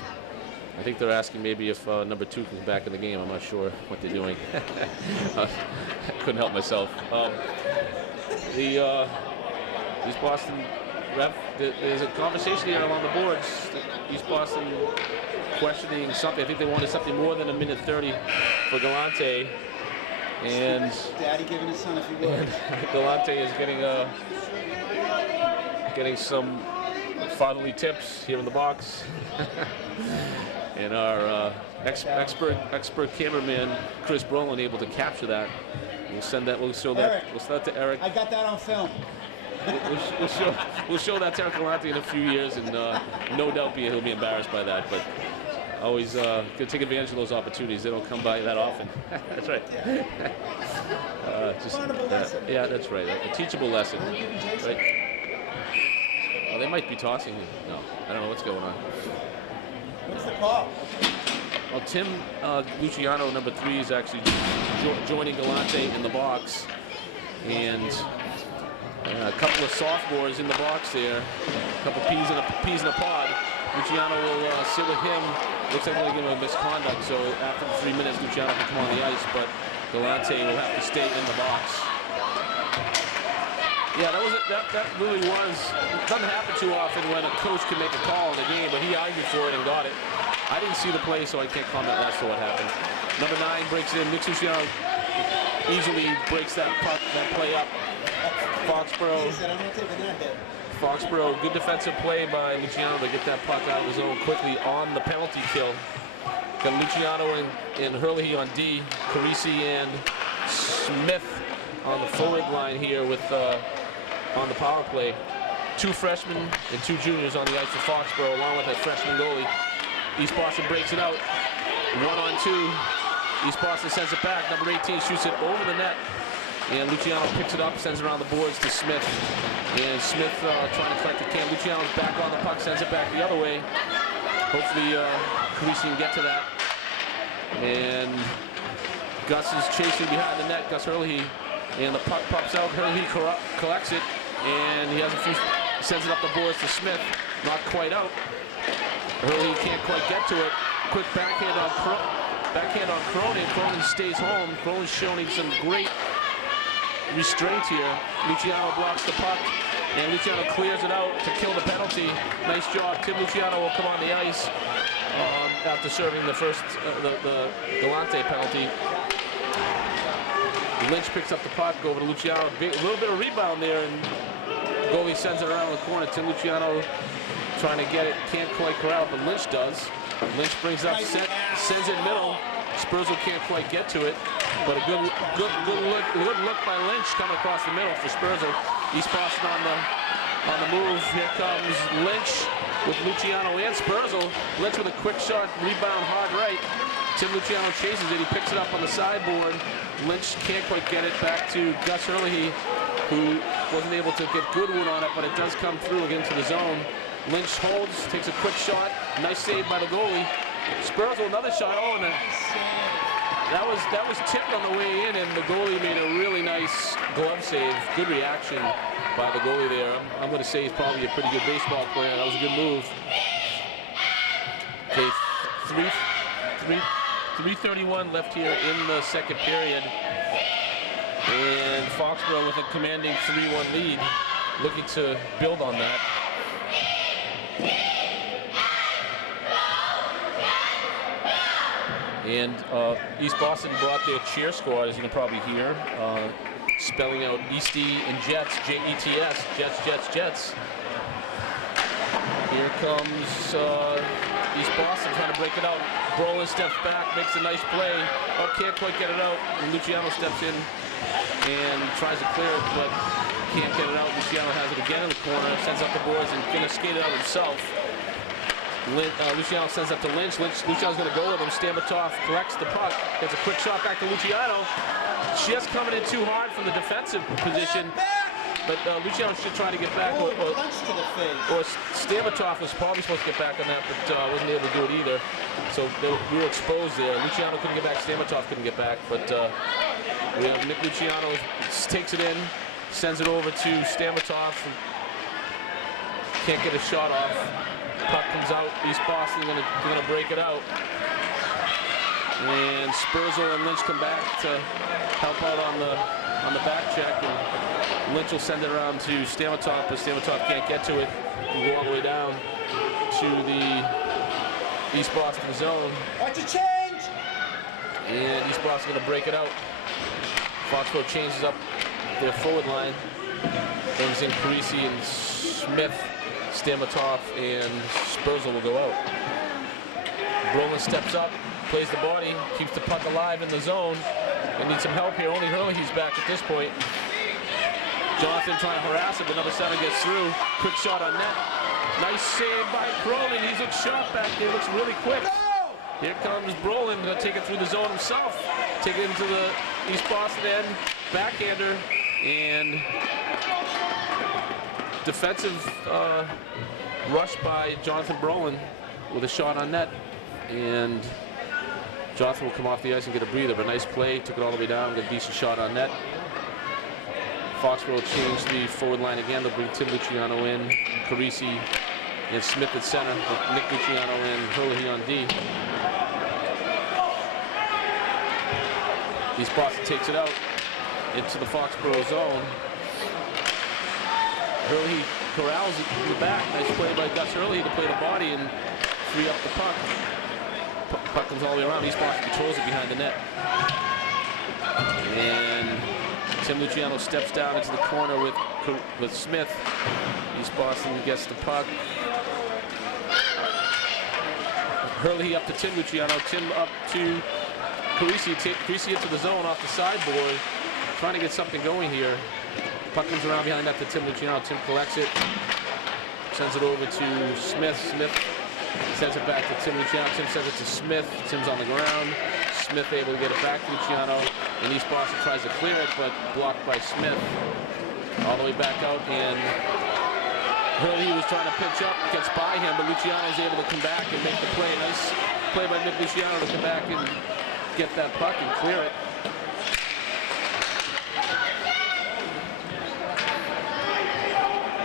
I think they're asking maybe if number 2 comes back in the game. I'm not sure what they're doing. I couldn't help myself. The East Boston ref, there's a conversation here along the boards. East Boston questioning something. I think they wanted something more than a minute 30 for Galante. And Daddy giving his son a few words. Galante is getting some fatherly tips here in the box. And our expert cameraman Chris Brolin able to capture that. We'll send that. We'll show that. Eric, we'll send that to Eric. I got that on film. We'll show that to Eric Galante in a few years, and no doubt he'll be embarrassed by that. But always gonna take advantage of those opportunities. They don't come by that often. That's right. Yeah, that's right. A teachable lesson. Right? Oh, they might be tossing. No, I don't know what's going on. What's the call? Well, Tim Luciano, number 3, is actually joining Galante in the box, and a couple of sophomores in the box there, a couple peas in a pod. Luciano will sit with him. Looks like they're going to give him a misconduct, so after the 3 minutes, Luciano can come on the ice, but Galante will have to stay in the box. Yeah, that really was. It doesn't happen too often when a coach can make a call in the game, but he argued for it and got it. I didn't see the play, so I can't comment as to what happened. Number 9 breaks in. Nick Luciano easily breaks that play up. Foxborough, good defensive play by Luciano to get that puck out of his zone quickly on the penalty kill. Got Luciano and Hurley on D, Carisi and Smith on the forward line here with on the power play. 2 freshmen and 2 juniors on the ice for Foxborough, along with a freshman goalie. East Boston breaks it out. 1-on-2. East Boston sends it back. Number 18 shoots it over the net. And Luciano picks it up, sends it around the boards to Smith. And Smith trying to collect the can. Luciano's back on the puck, sends it back the other way. Hopefully Carisi can get to that. And Gus is chasing behind the net, Gus Hurley. And the puck pops out. Hurley collects it. And he has sends it up the boards to Smith. Not quite out. Hurley can't quite get to it. Quick backhand on Cronin. Cronin stays home. Cronin's showing some great restraint here. Luciano blocks the puck, and Luciano clears it out to kill the penalty. Nice job. Tim Luciano will come on the ice after serving the first the Galante penalty. Lynch picks up the puck over to Luciano. A little bit of rebound there, and goalie sends it around the corner. Tim Luciano trying to get it, can't quite corral, but Lynch does. Lynch brings up, sends it middle. Spursel can't quite get to it, but a good look by Lynch coming across the middle for Spursel. East Boston on the move. Here comes Lynch with Luciano and Spursel. Lynch with a quick shot, rebound hard right. Tim Luciano chases it. He picks it up on the sideboard. Lynch can't quite get it back to Gus Hurley, who wasn't able to get good wood on it, but it does come through again to the zone. Lynch holds, takes a quick shot. Nice save by the goalie. Spursel, another shot. Oh, and that was tipped on the way in, and the goalie made a really nice glove save. Good reaction by the goalie there. I'm going to say he's probably a pretty good baseball player. That was a good move. Okay, 3:31 left here in the second period. And Foxborough with a commanding 3-1 lead, looking to build on that. And East Boston brought their cheer squad, as you can probably hear, spelling out Eastie and Jets, J-E-T-S, Jets, Jets, Jets. Here comes East Boston trying to break it out. Brolin steps back, makes a nice play. Oh, can't quite get it out. And Luciano steps in and tries to clear it, but can't get it out. Luciano has it again in the corner, sends up the boards and gonna skate it out himself. Luciano sends up to Lynch. Luciano's going to go with him. Stamatov collects the puck. Gets a quick shot back to Luciano. Just coming in too hard from the defensive position. But Luciano should try to get back. Or Stamatov was probably supposed to get back on that, but wasn't able to do it either. So we were exposed there. Luciano couldn't get back. Stamatov couldn't get back. But We have Nick Luciano takes it in, sends it over to Stamatov. Can't get a shot off. Puck comes out. East Boston gonna break it out. And Spurzl and Lynch come back to help out on the back check. And Lynch will send it around to Stamatov, but Stamatov can't get to it. Can go all the way down to the East Boston zone. Watch it change! And East Boston gonna break it out. Foxborough changes up their forward line. Brings in Parisi and Smith, Stamatov, and Spurzl will go out. Brolin steps up, plays the body, keeps the puck alive in the zone. They need some help here. Only Hurley's back at this point. Jonathan trying to harass it, but number 7 gets through. Quick shot on net. Nice save by Brolin. He's looks sharp back there. Looks really quick. Here comes Brolin. Going to take it through the zone himself. Take it into the East Boston end. Backhander. And defensive rush by Jonathan Brolin with a shot on net. And Jonathan will come off the ice and get a breather. But nice play. Took it all the way down. Got a decent shot on net. Foxborough will change the forward line again. They'll bring Tim Luciano in, Parisi and Smith at center with Nick Luciano and Hurley on D. East Boston takes it out into the Foxborough zone. Hurley corrals it in the back. Nice play by Gus Hurley to play the body and free up the puck. Puck comes all the way around. East Boston controls it behind the net. And Tim Luciano steps down into the corner with Smith. East Boston gets the puck. Hurley up to Tim Luciano. Tim up to Parisi. Parisi into the zone off the sideboard. Trying to get something going here. Puck comes around behind that to Tim Luciano. Tim collects it. Sends it over to Smith. Smith sends it back to Tim Luciano. Tim sends it to Smith. Tim's on the ground. Smith able to get it back to Luciano. And East Boston tries to clear it, but blocked by Smith. All the way back out, and Hurley was trying to pinch up, gets by him, but Luciano's able to come back and make the play. Nice play by Nick Luciano to come back and get that puck and clear it.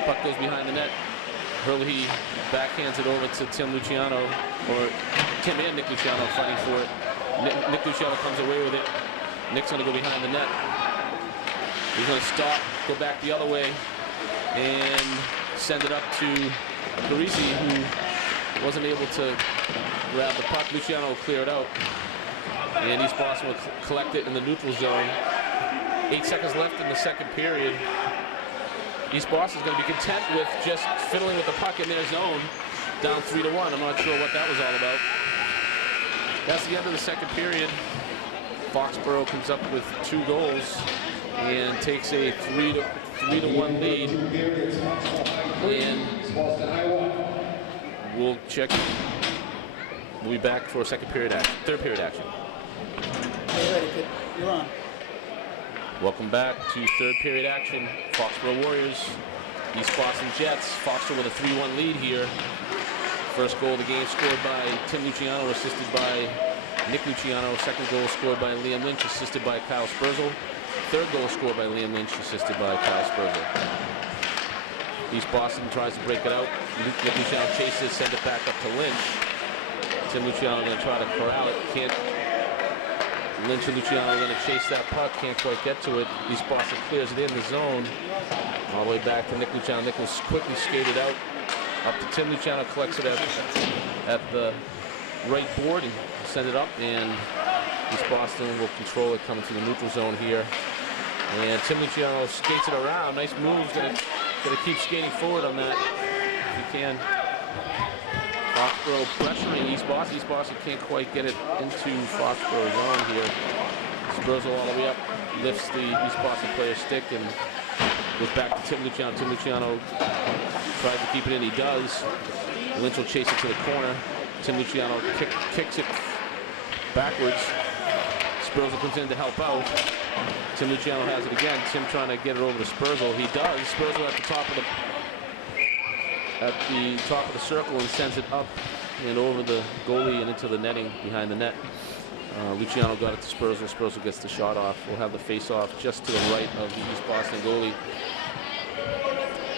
Puck goes behind the net. Hurley backhands it over to Tim Luciano, or Tim and Nick Luciano fighting for it. Nick Luciano comes away with it. Nick's going to go behind the net. He's going to stop, go back the other way, and send it up to Parisi, who wasn't able to grab the puck. Luciano will clear it out. And East Boston will collect it in the neutral zone. 8 seconds left in the second period. East Boston's going to be content with just fiddling with the puck in their zone, down 3-1. I'm not sure what that was all about. That's the end of the second period. Foxborough comes up with 2 goals and takes a 3-1 lead. And we'll check. We'll be back for third period action. Hey, ready, kid. You're on. Welcome back to third period action. Foxborough Warriors, East Boston Jets. Foxborough with a 3-1 lead here. First goal of the game scored by Tim Luciano, assisted by Nick Luciano. Second goal scored by Liam Lynch, assisted by Kyle Spurzl. Third goal scored by Liam Lynch, assisted by Kyle Spurzl. East Boston tries to break it out. Nick Luciano chases, send it back up to Lynch. Tim Luciano going to try to corral it. Can't. Lynch and Luciano are going to chase that puck. Can't quite get to it. East Boston clears it in the zone. All the way back to Nick Luciano. Nick was quickly skated out. Up to Tim Luciano, collects it at the right board and send it up. And East Boston will control it coming to the neutral zone here. And Tim Luciano skates it around. Nice moves. Going to keep skating forward on that if he can. Foxborough pressuring East Boston. East Boston can't quite get it into Foxborough zone here. Spurzl all the way up, lifts the East Boston player's stick and goes back to Tim Luciano. Tim Luciano tries to keep it in. He does. Lynch will chase it to the corner. Tim Luciano kicks it backwards. Spurzl comes in to help out. Tim Luciano has it again. Tim trying to get it over to Spurzl. He does. Spurzl at the top of the circle and sends it up and over the goalie and into the netting behind the net. Luciano got it to Spurzl. Spurzl gets the shot off. We'll have the face-off just to the right of the East Boston goalie.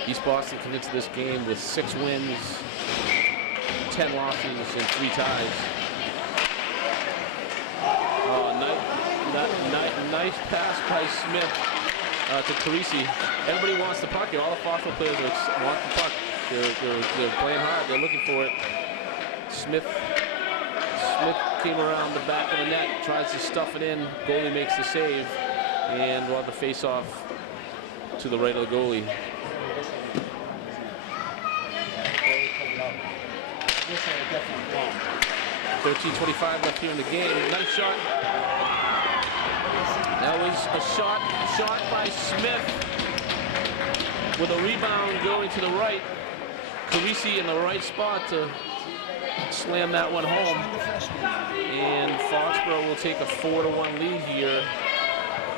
East Boston can into this game with 6 wins, 10 losses, and 3 ties. Nice pass by Smith to Carisi. Everybody wants the puck here. All the Foxborough players want the puck. They're playing hard. They're looking for it. Smith came around the back of the net, tries to stuff it in. Goalie makes the save, and we'll have the face-off to the right of the goalie. 13:25 left here in the game. Nice shot. That was a shot by Smith with a rebound going to the right. Carisi in the right spot to slam that one home. And Foxborough will take a 4-1 lead here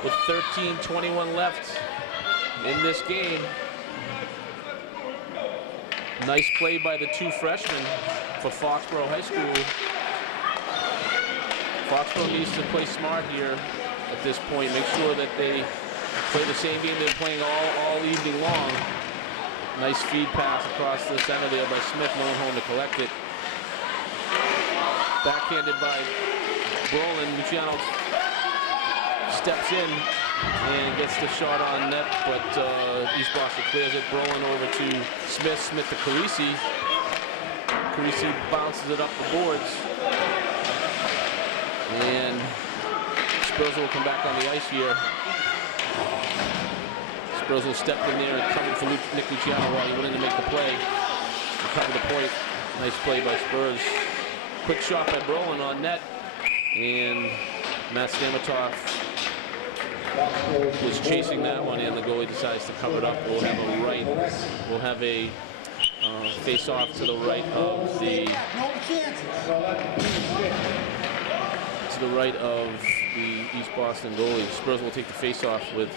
with 13:21 left in this game. Nice play by the 2 freshmen for Foxborough High School. Foxborough needs to play smart here at this point. Make sure that they play the same game they're playing all evening long. Nice feed pass across the center there by Smith, no one home to collect it. Backhanded by Brolin. Luciano steps in and gets the shot on net, but East Boston clears it. Brolin over to Smith. Smith to Carisi. Carisi bounces it up the boards. And Spurzl will come back on the ice here. Spurzl stepped in there and covered for Nick Luciano while he went in to make the play. He covered the point. Nice play by Spurs. Quick shot by Brolin on net. And Matt Stamatov was chasing that one, and the goalie decides to cover it up. We'll have a face-off to the right of the East Boston goalie. Spurs will take the face-off with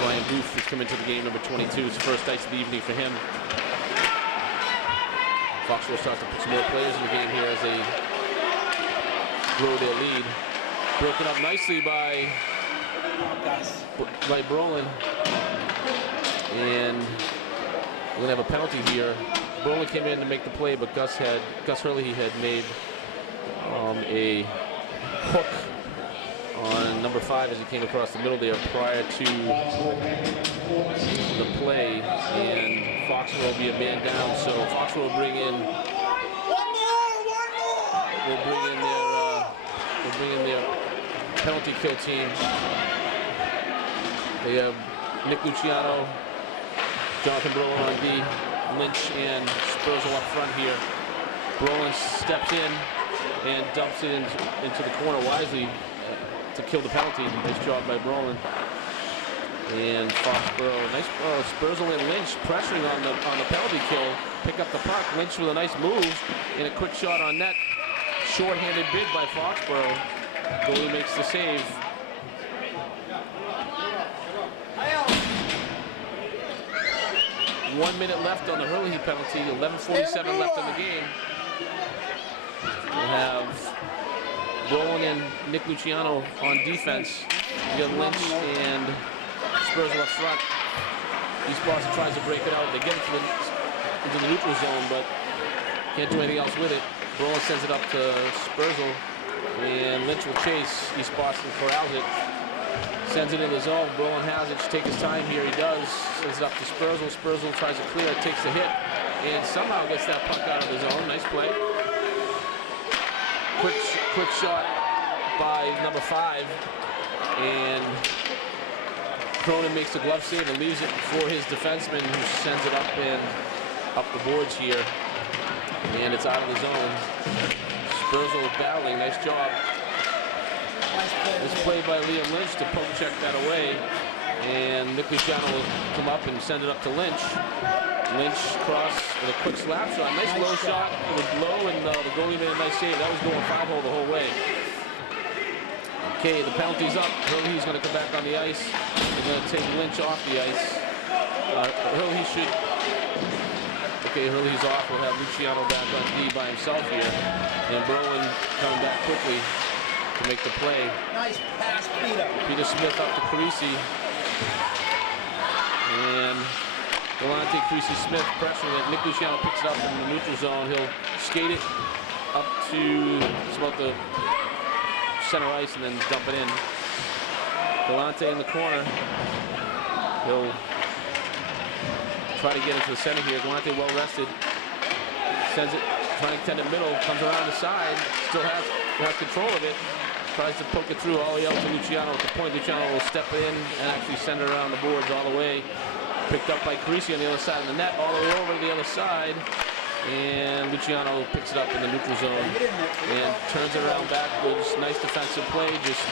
Brian Booth, who's come into the game, number 22. It's the first ice of the evening for him. Foxborough starts to put some more players in the game here as they grow their lead. Broken up nicely by Brolin. And we're gonna have a penalty here. Brolin came in to make the play, but Gus Hurley had made a hook on number 5 as he came across the middle there prior to the play, and Foxborough will be a man down. So Foxborough will bring in their penalty kill team. They have Nick Luciano, Jonathan Brolin on D, Lynch and Spurzl up front here. Brolin steps in and dumps it into the corner wisely to kill the penalty. Nice job by Brolin. And Foxborough, nice Spurzl and Lynch pressuring on the penalty kill. Pick up the puck. Lynch with a nice move and a quick shot on net. Short-handed bid by Foxborough. Goalie makes the save. One minute left on the Hurley penalty. 11:47 left in the game. We'll have Brolin and Nick Luciano on defense. We have Lynch and Spurzl up front. East Boston tries to break it out. They get it into the neutral zone, but can't do anything else with it. Brolin sends it up to Spurzl, and Lynch will chase. East Boston corrals it. Sends it in the zone. Brolin has it. Should take his time here. He does. Sends it up to Spurzl. Spurzl tries to clear it, takes the hit, and somehow gets that puck out of the zone. Nice play. Quick shot by number 5, and Cronin makes the glove save and leaves it for his defenseman, who sends it up the boards here, and it's out of the zone. Spurzl battling. Nice job. This play by Liam Lynch to poke check that away, and Nick Luciano will come up and send it up to Lynch. Lynch cross with a quick slap shot. Nice low shot. It was low, and the goalie made a nice save. That was going 5-hole the whole way. Okay, the penalty's up. Hurley's going to come back on the ice. They're going to take Lynch off the ice. Hurley should... The Okay, Hurley's off. We'll have Luciano back on D by himself here. And Berlin coming back quickly to make the play. Nice pass, Peter. Peter Smith up to Carisi. And Galante, Carisi, Smith pressuring it. Nick Luciano picks it up in the neutral zone. He'll skate it up to just about the center ice and then dump it in. Galante in the corner. He'll try to get into the center here. Galante well rested. Sends it, trying to extend it middle. Comes around the side. Still has control of it. Tries to poke it through all the way out to Luciano at the point. Luciano will step in and actually send it around the boards all the way. Picked up by Carisi on the other side of the net, all the way over to the other side. And Luciano picks it up in the neutral zone and turns it around backwards. Nice defensive play. Just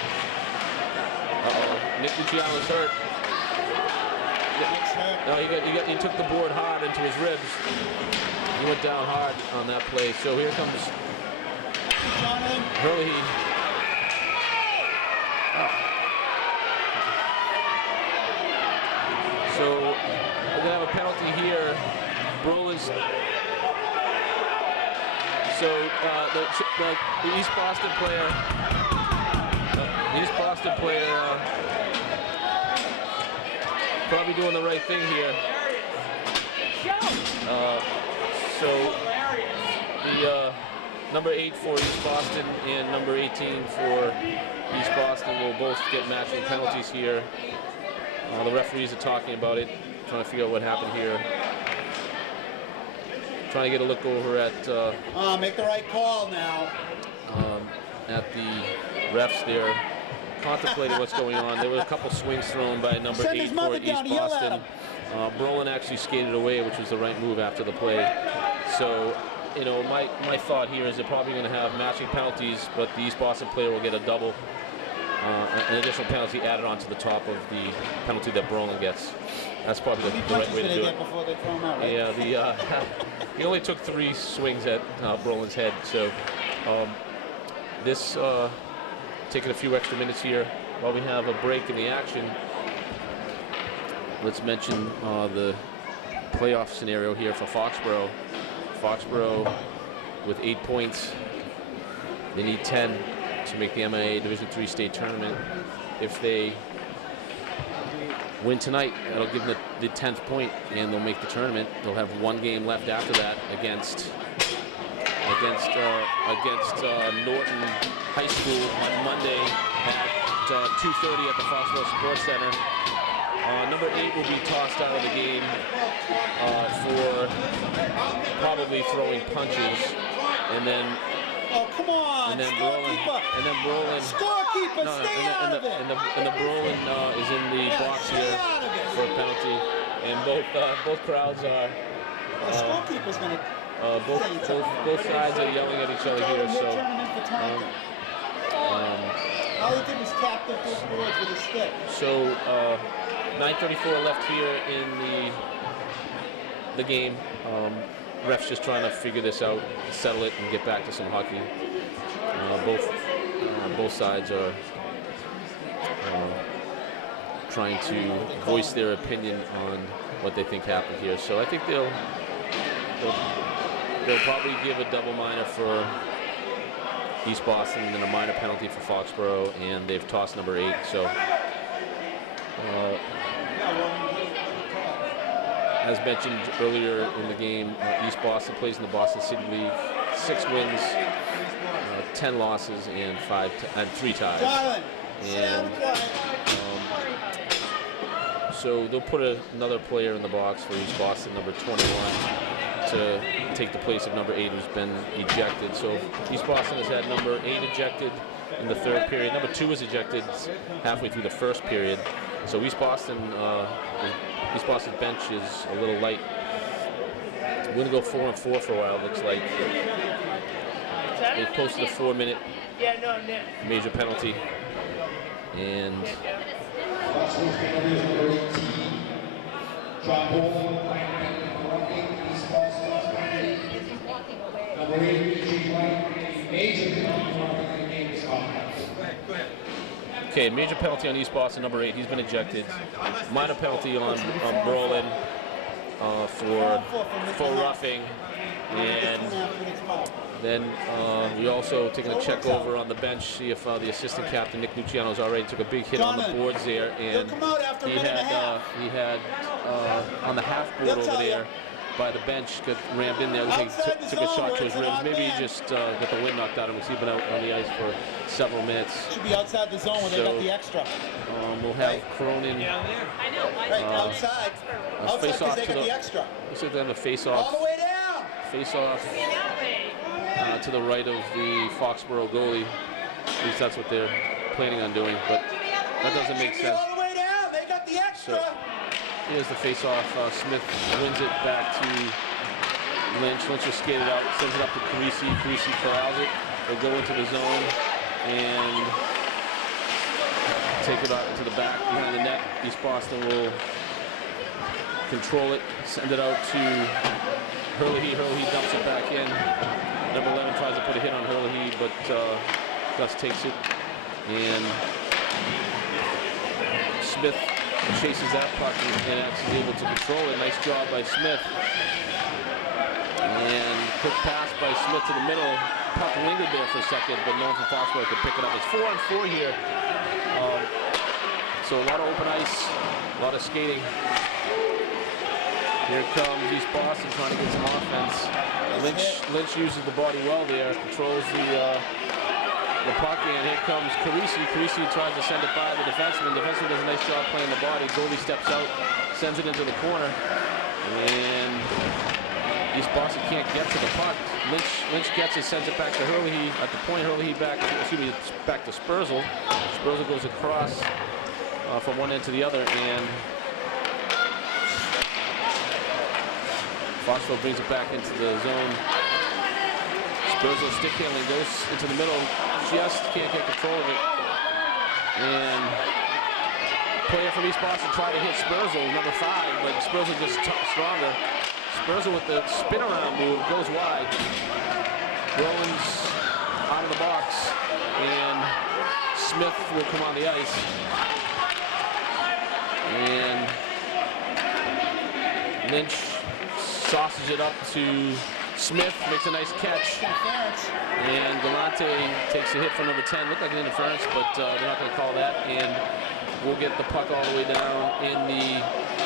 Nick Luciano's hurt. No, he took the board hard into his ribs. He went down hard on that play. So here comes Hurley. So we're gonna have a penalty here. Brolin's. So the East Boston player, probably doing the right thing here. So the number 8 for East Boston and number 18 for East Boston will both get matching penalties here. The referees are talking about it, trying to figure out what happened here. Trying to get a look over at make the right call now. At the refs there, contemplating what's going on. There were a couple swings thrown by number 8 for East Boston. Brolin actually skated away, which was the right move after the play. So, you know, my thought here is they're probably going to have matching penalties, but the East Boston player will get a double, an additional penalty added onto the top of the penalty that Brolin gets. That's probably the right way to do it. Before they throw him out, right? Yeah, he only took 3 swings at Brolin's head, so this taking a few extra minutes here while we have a break in the action. Let's mention the playoff scenario here for Foxborough. Foxborough with 8 points. They need 10 to make the MIA Division III state tournament. If they win tonight, that'll give them the 10th point, and they'll make the tournament. They'll have 1 game left after that against Norton High School on Monday at 2:30 at the Foxborough Sports Center. Number 8 will be tossed out of the game for probably throwing punches, and then come on, and then Brolin. Scorekeeper, stay out of it. And the Brolin is in the box here for a penalty, and both crowds are. The scorekeeper's going to. Both sides are yelling at each other here. So. All he did was tap the boards with his stick. So 9:34 left here in the game. Refs just trying to figure this out, settle it, and get back to some hockey. Both sides are trying to voice their opinion on what they think happened here. So I think they'll probably give a double minor for East Boston and then a minor penalty for Foxborough, and they've tossed number 8. So as mentioned earlier in the game, East Boston plays in the Boston City League. 6 wins, 10 losses, and 3 ties. And so they'll put another player in the box for East Boston, number 21, to take the place of number 8, who's been ejected. So East Boston has had number 8 ejected in the 3rd period. Number 2 was ejected halfway through the 1st period. So East Boston's bench is a little light. We're going to go 4-on-4 for a while, it looks like. They posted a 4-minute major penalty. And okay, major penalty on East Boston, number 8. He's been ejected. Minor penalty on Brolin. for roughing. And then we also taking a check over on the bench, see if the assistant captain Nick Luciano's already took a big hit on the boards there, and he had on the half board over there by the bench, got rammed in there. Looks like he took a shot to his ribs. Maybe he just got the wind knocked out of him. He's been out on the ice for several minutes. Should be outside the zone where they got the extra. We'll have Cronin. Right, outside. Outside because they got the extra. Looks like they have a face-off. All the way down. Face-off to the right of the Foxborough goalie. At least that's what they're planning on doing, but that doesn't make sense. All the way down. They got the extra. So, here's the face-off. Smith wins it back to Lynch. Lynch will skate it out, sends it up to Carisi. Carisi corrals it. They'll go into the zone and take it out into the back behind the net. East Boston will control it, send it out to Hurley. Hurley dumps it back in. Number 11 tries to put a hit on Hurley, but Gus takes it, and Smith chases that puck and actually able to control it. Nice job by Smith. And quick pass by Smith to the middle. Puck lingered there for a second, but no one from Foxborough could pick it up. It's 4-on-4 here. So a lot of open ice, a lot of skating. Here comes East Boston trying to get some offense. Lynch uses the body well there, controls the puck, and here comes Carisi. Carisi tries to send it by the defenseman. The defenseman does a nice job playing the body. Goalie steps out, sends it into the corner, and East Boston can't get to the puck. Lynch gets it, sends it back to Hurley. At the point, Hurley back to Spurzl. Spurzl goes across from one end to the other, and Foxborough brings it back into the zone. Spurzl stick handling goes into the middle, just can't get control of it. And player from East Boston tried to hit Spurzl, number 5, but Spurzl just stronger. Spurzl with the spin around move goes wide. Rollins out of the box, and Smith will come on the ice. And Lynch sausages it up to Smith, makes a nice catch. And Galante takes a hit from number 10. Looked like an interference, but they're not going to call that. And we'll get the puck all the way down in the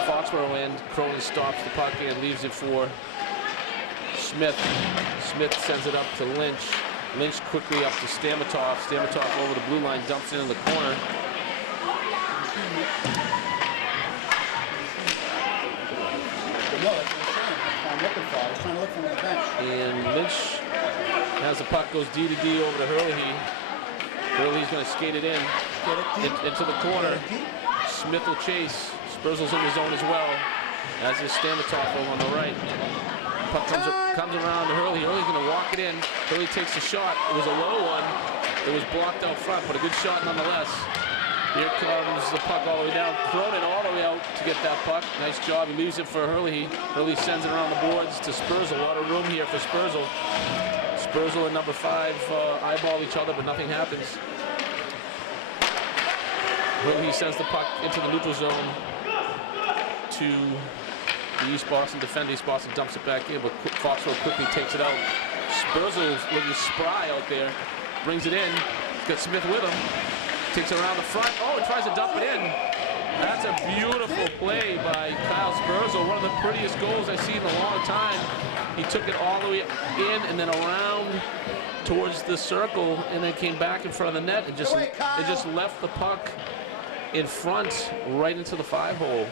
Foxborough end. Cronin stops the puck and leaves it for Smith. Smith sends it up to Lynch. Lynch quickly up to Stamatov. Stamatov over the blue line, dumps it in the corner. And Lynch has the puck, goes D to D over to Hurley. Hurley's going to skate it into the corner. Smith will chase. Spurzl's in the zone as well, as is Stamatov over on the right. Puck comes around to Hurley. Hurley's going to walk it in. Hurley takes the shot. It was a low one. It was blocked out front, but a good shot nonetheless. Here comes the puck all the way down. Cronin all the way out to get that puck. Nice job. He leaves it for Hurley. Hurley sends it around the boards to Spurzl. A lot of room here for Spurzl. Spurzl and number 5 eyeball each other, but nothing happens. Hurley sends the puck into the neutral zone to the East Boston defender. East Boston dumps it back in, but Foxborough quickly takes it out. Spurzl looking spry out there. Brings it in. He's got Smith with him. Takes it around the front. Oh, and tries to dump it in. That's a beautiful play by Kyle Spurzl. One of the prettiest goals I've seen in a long time. He took it all the way in and then around towards the circle and then came back in front of the net and just left the puck in front right into the 5-hole.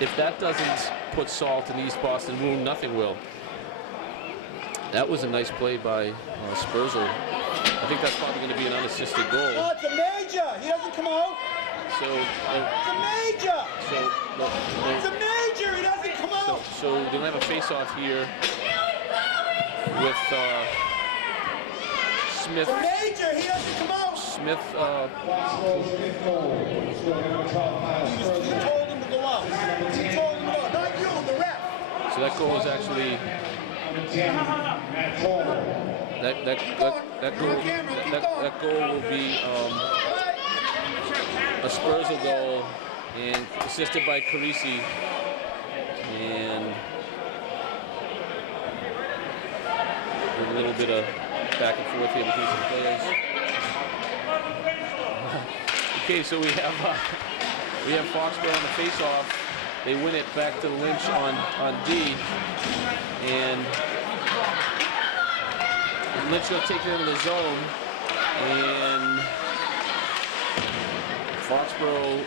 If that doesn't put salt in the East Boston wound, nothing will. That was a nice play by Spurzl. I think that's probably going to be an unassisted goal. Oh, it's a major. He doesn't come out. So it's a major. It's a major. He doesn't come out. So they're going to have a face-off here with Smith. It's a major. He doesn't come out. Smith. You told him to go out. You told him to go out. Not you, the ref. So that goal is actually. That goal will be a Spurzl goal, and assisted by Carisi. And a little bit of back and forth here between some players. Okay, so we have Foxborough on the face-off. They win it back to Lynch on D, and Lynch going to take it into the zone, and Foxborough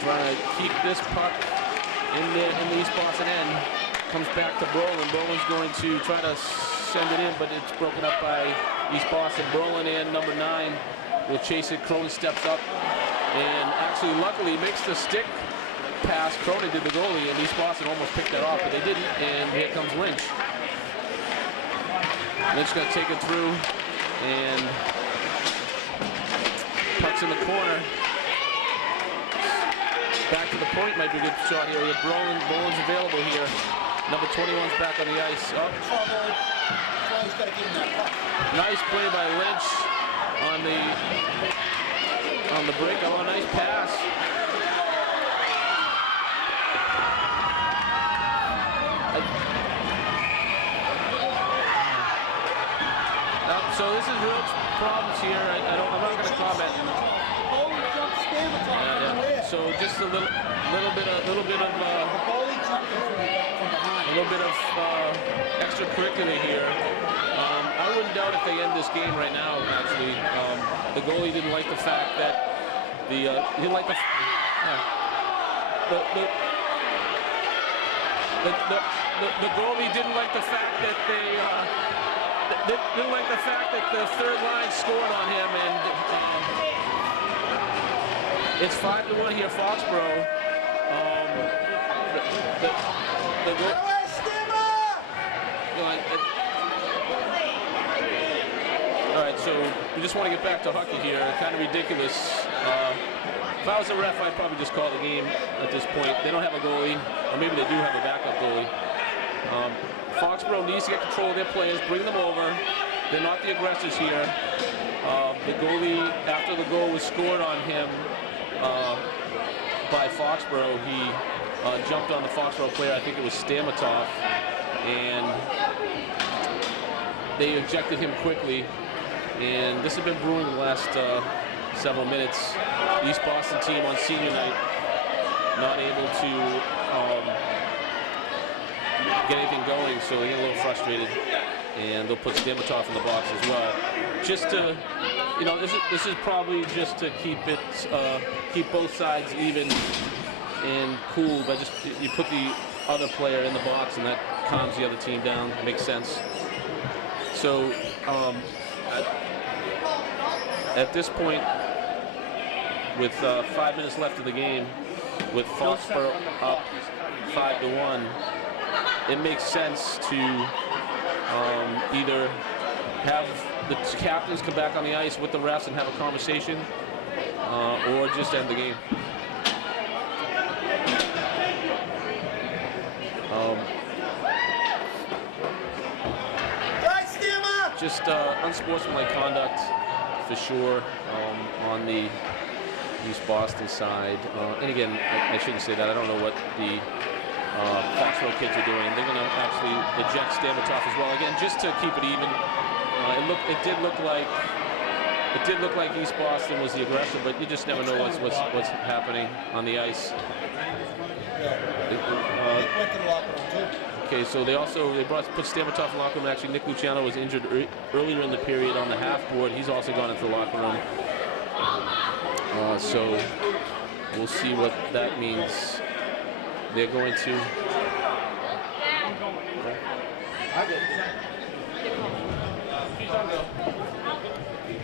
trying to keep this puck in the East Boston end. Comes back to Brolin. Brolin's going to try to send it in, but it's broken up by East Boston. Brolin and number 9 will chase it. Cronin steps up, and actually, luckily, makes the stick pass. Cronin did the goalie, and East Boston almost picked that off, but they didn't, and here comes Lynch. Lynch going to take it through, and puck's in the corner. Back to the point, might be a good shot here. We have Brolin's available here. Number 21's back on the ice. Oh. Nice play by Lynch on the break. Oh, a nice pass. So this is real problems here. I'm not going to comment. So just a little bit of extracurricular here. I wouldn't doubt if they end this game right now. Actually, the goalie didn't like the fact that he didn't like the goalie didn't like the fact that didn't like the fact that the third line scored on him, and it's 5-1 here, Foxborough. All right, so we just want to get back to hockey here. Kind of ridiculous. If I was a ref, I'd probably just call the game at this point. They don't have a goalie, or maybe they do have a backup goalie. Foxborough needs to get control of their players, bring them over. They're not the aggressors here. The goalie, after the goal was scored on him by Foxborough, he jumped on the Foxborough player. I think it was Stamatov, and they ejected him quickly. And this has been brewing the last several minutes. East Boston team on senior night not able to get anything going, so they get a little frustrated, and they'll put Stamatov in the box as well. Just to, this is probably just to keep both sides even and cool. But just you put the other player in the box, and that calms the other team down. It makes sense. So at this point, with 5 minutes left of the game, with Foxborough up 5-1. It makes sense to either have the captains come back on the ice with the refs and have a conversation, or just end the game. Just unsportsmanlike conduct for sure on the East Boston side. And again, I shouldn't say that. I don't know what the Foxborough kids are doing. They're going to actually eject Stamatov as well. Again, just to keep it even. It did look like East Boston was the aggressor, but you just never know what's happening on the ice. Okay, so they put Stamatov in the locker room. Actually, Nick Luciano was injured earlier in the period on the half board. He's also gone into the locker room. So we'll see what that means. They're going to.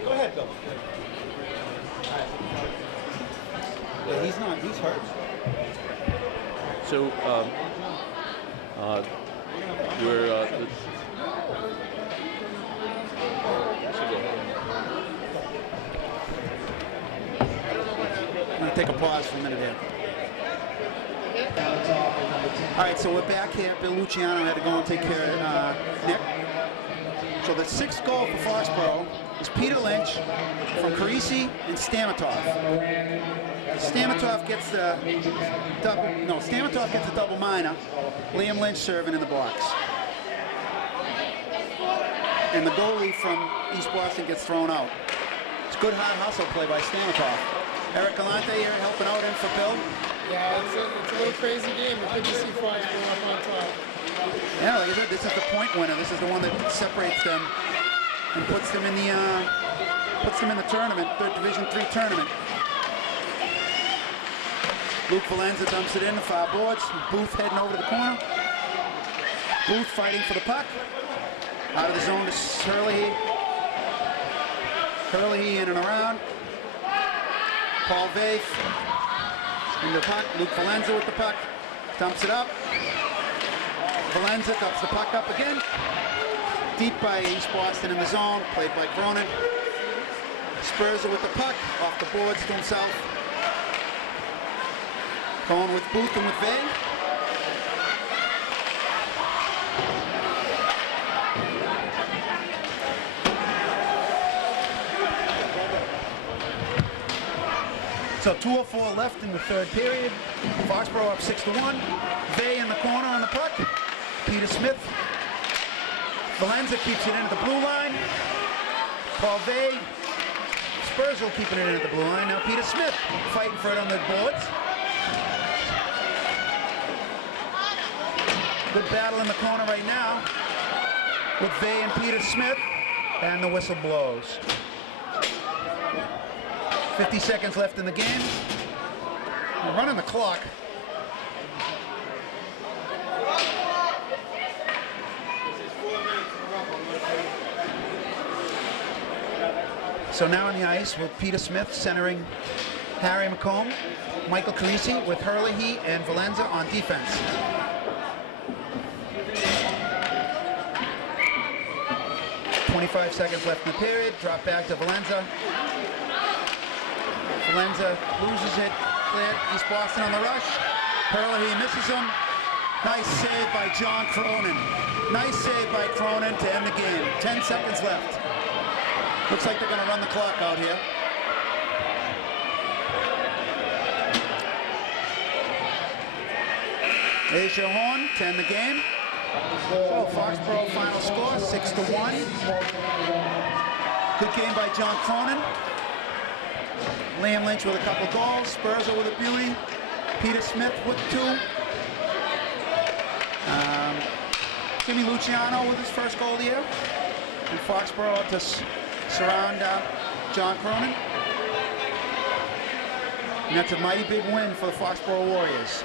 Go ahead, Bill. Yeah, he's not. He's hurt. So we're. I'm going to take a pause for a minute here. All right, so we're back here. Bill Luciano had to go and take care of Nick. So the 6th goal for Foxborough. is Peter Lynch from Carisi and Stamatov. Stamatov gets the double minor. Liam Lynch serving in the box. And the goalie from East Boston gets thrown out. It's good hard hustle play by Stamatov. Eric Galante here helping out in for Bill. Yeah, it's a little crazy game. Good to see Fox go up on top. Yeah, like I said, this is the point winner. This is the one that separates them and puts them in the tournament, third Division III tournament. Luke Valenza dumps it in the far boards. Booth heading over to the corner. Booth fighting for the puck. Out of the zone to Hurley. Hurley in and around. Paul Vaith in the puck. Luke Valenza with the puck. Dumps it up. Valenza dumps the puck up again. Deep by East Boston in the zone. Played by Cronin. Spurzer with the puck. Off the boards to himself. Going with Booth and with Vay. So 2:04 left in the third period. Foxborough up 6-1. Vay in the corner on the puck. Peter Smith. Valenza keeps it in at the blue line. Paul Vay. Spurzel keeping it in at the blue line. Now Peter Smith fighting for it on the boards. Good battle in the corner right now with Vay and Peter Smith, and the whistle blows. 50 seconds left in the game. We're running the clock. So now on the ice with Peter Smith centering Harry McComb, Michael Carisi with Hurley and Valenza on defense. .25 seconds left in the period. Drop back to Valenza. Valenza loses it. Cleared. East Boston on the rush. Hurley misses him. Nice save by John Cronin. Nice save by Cronin to end the game. 10 seconds left. Looks like they're going to run the clock out here. There's your horn to end the game. So Foxborough final score 6-1. Good game by John Cronin. Liam Lynch with a couple goals. Spurzer with a beauty. Peter Smith with 2. Jimmy Luciano with his first goal of the year. And Foxborough to surround John Cronin. And that's a mighty big win for the Foxborough Warriors.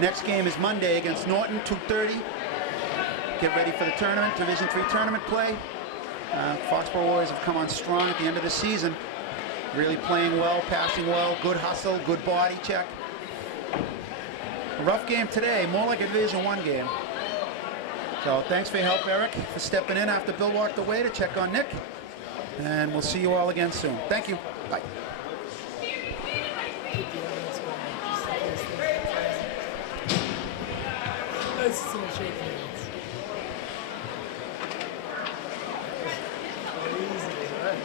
Next game is Monday against Norton, 2:30. Get ready for the tournament, Division III tournament play. Foxborough Warriors have come on strong at the end of the season. Really playing well, passing well, good hustle, good body check. A rough game today, more like a Division I game. So thanks for your help, Eric, for stepping in after Bill walked away to check on Nick. And we'll see you all again soon. Thank you. Bye. Nice to see him shake hands. Easy, right?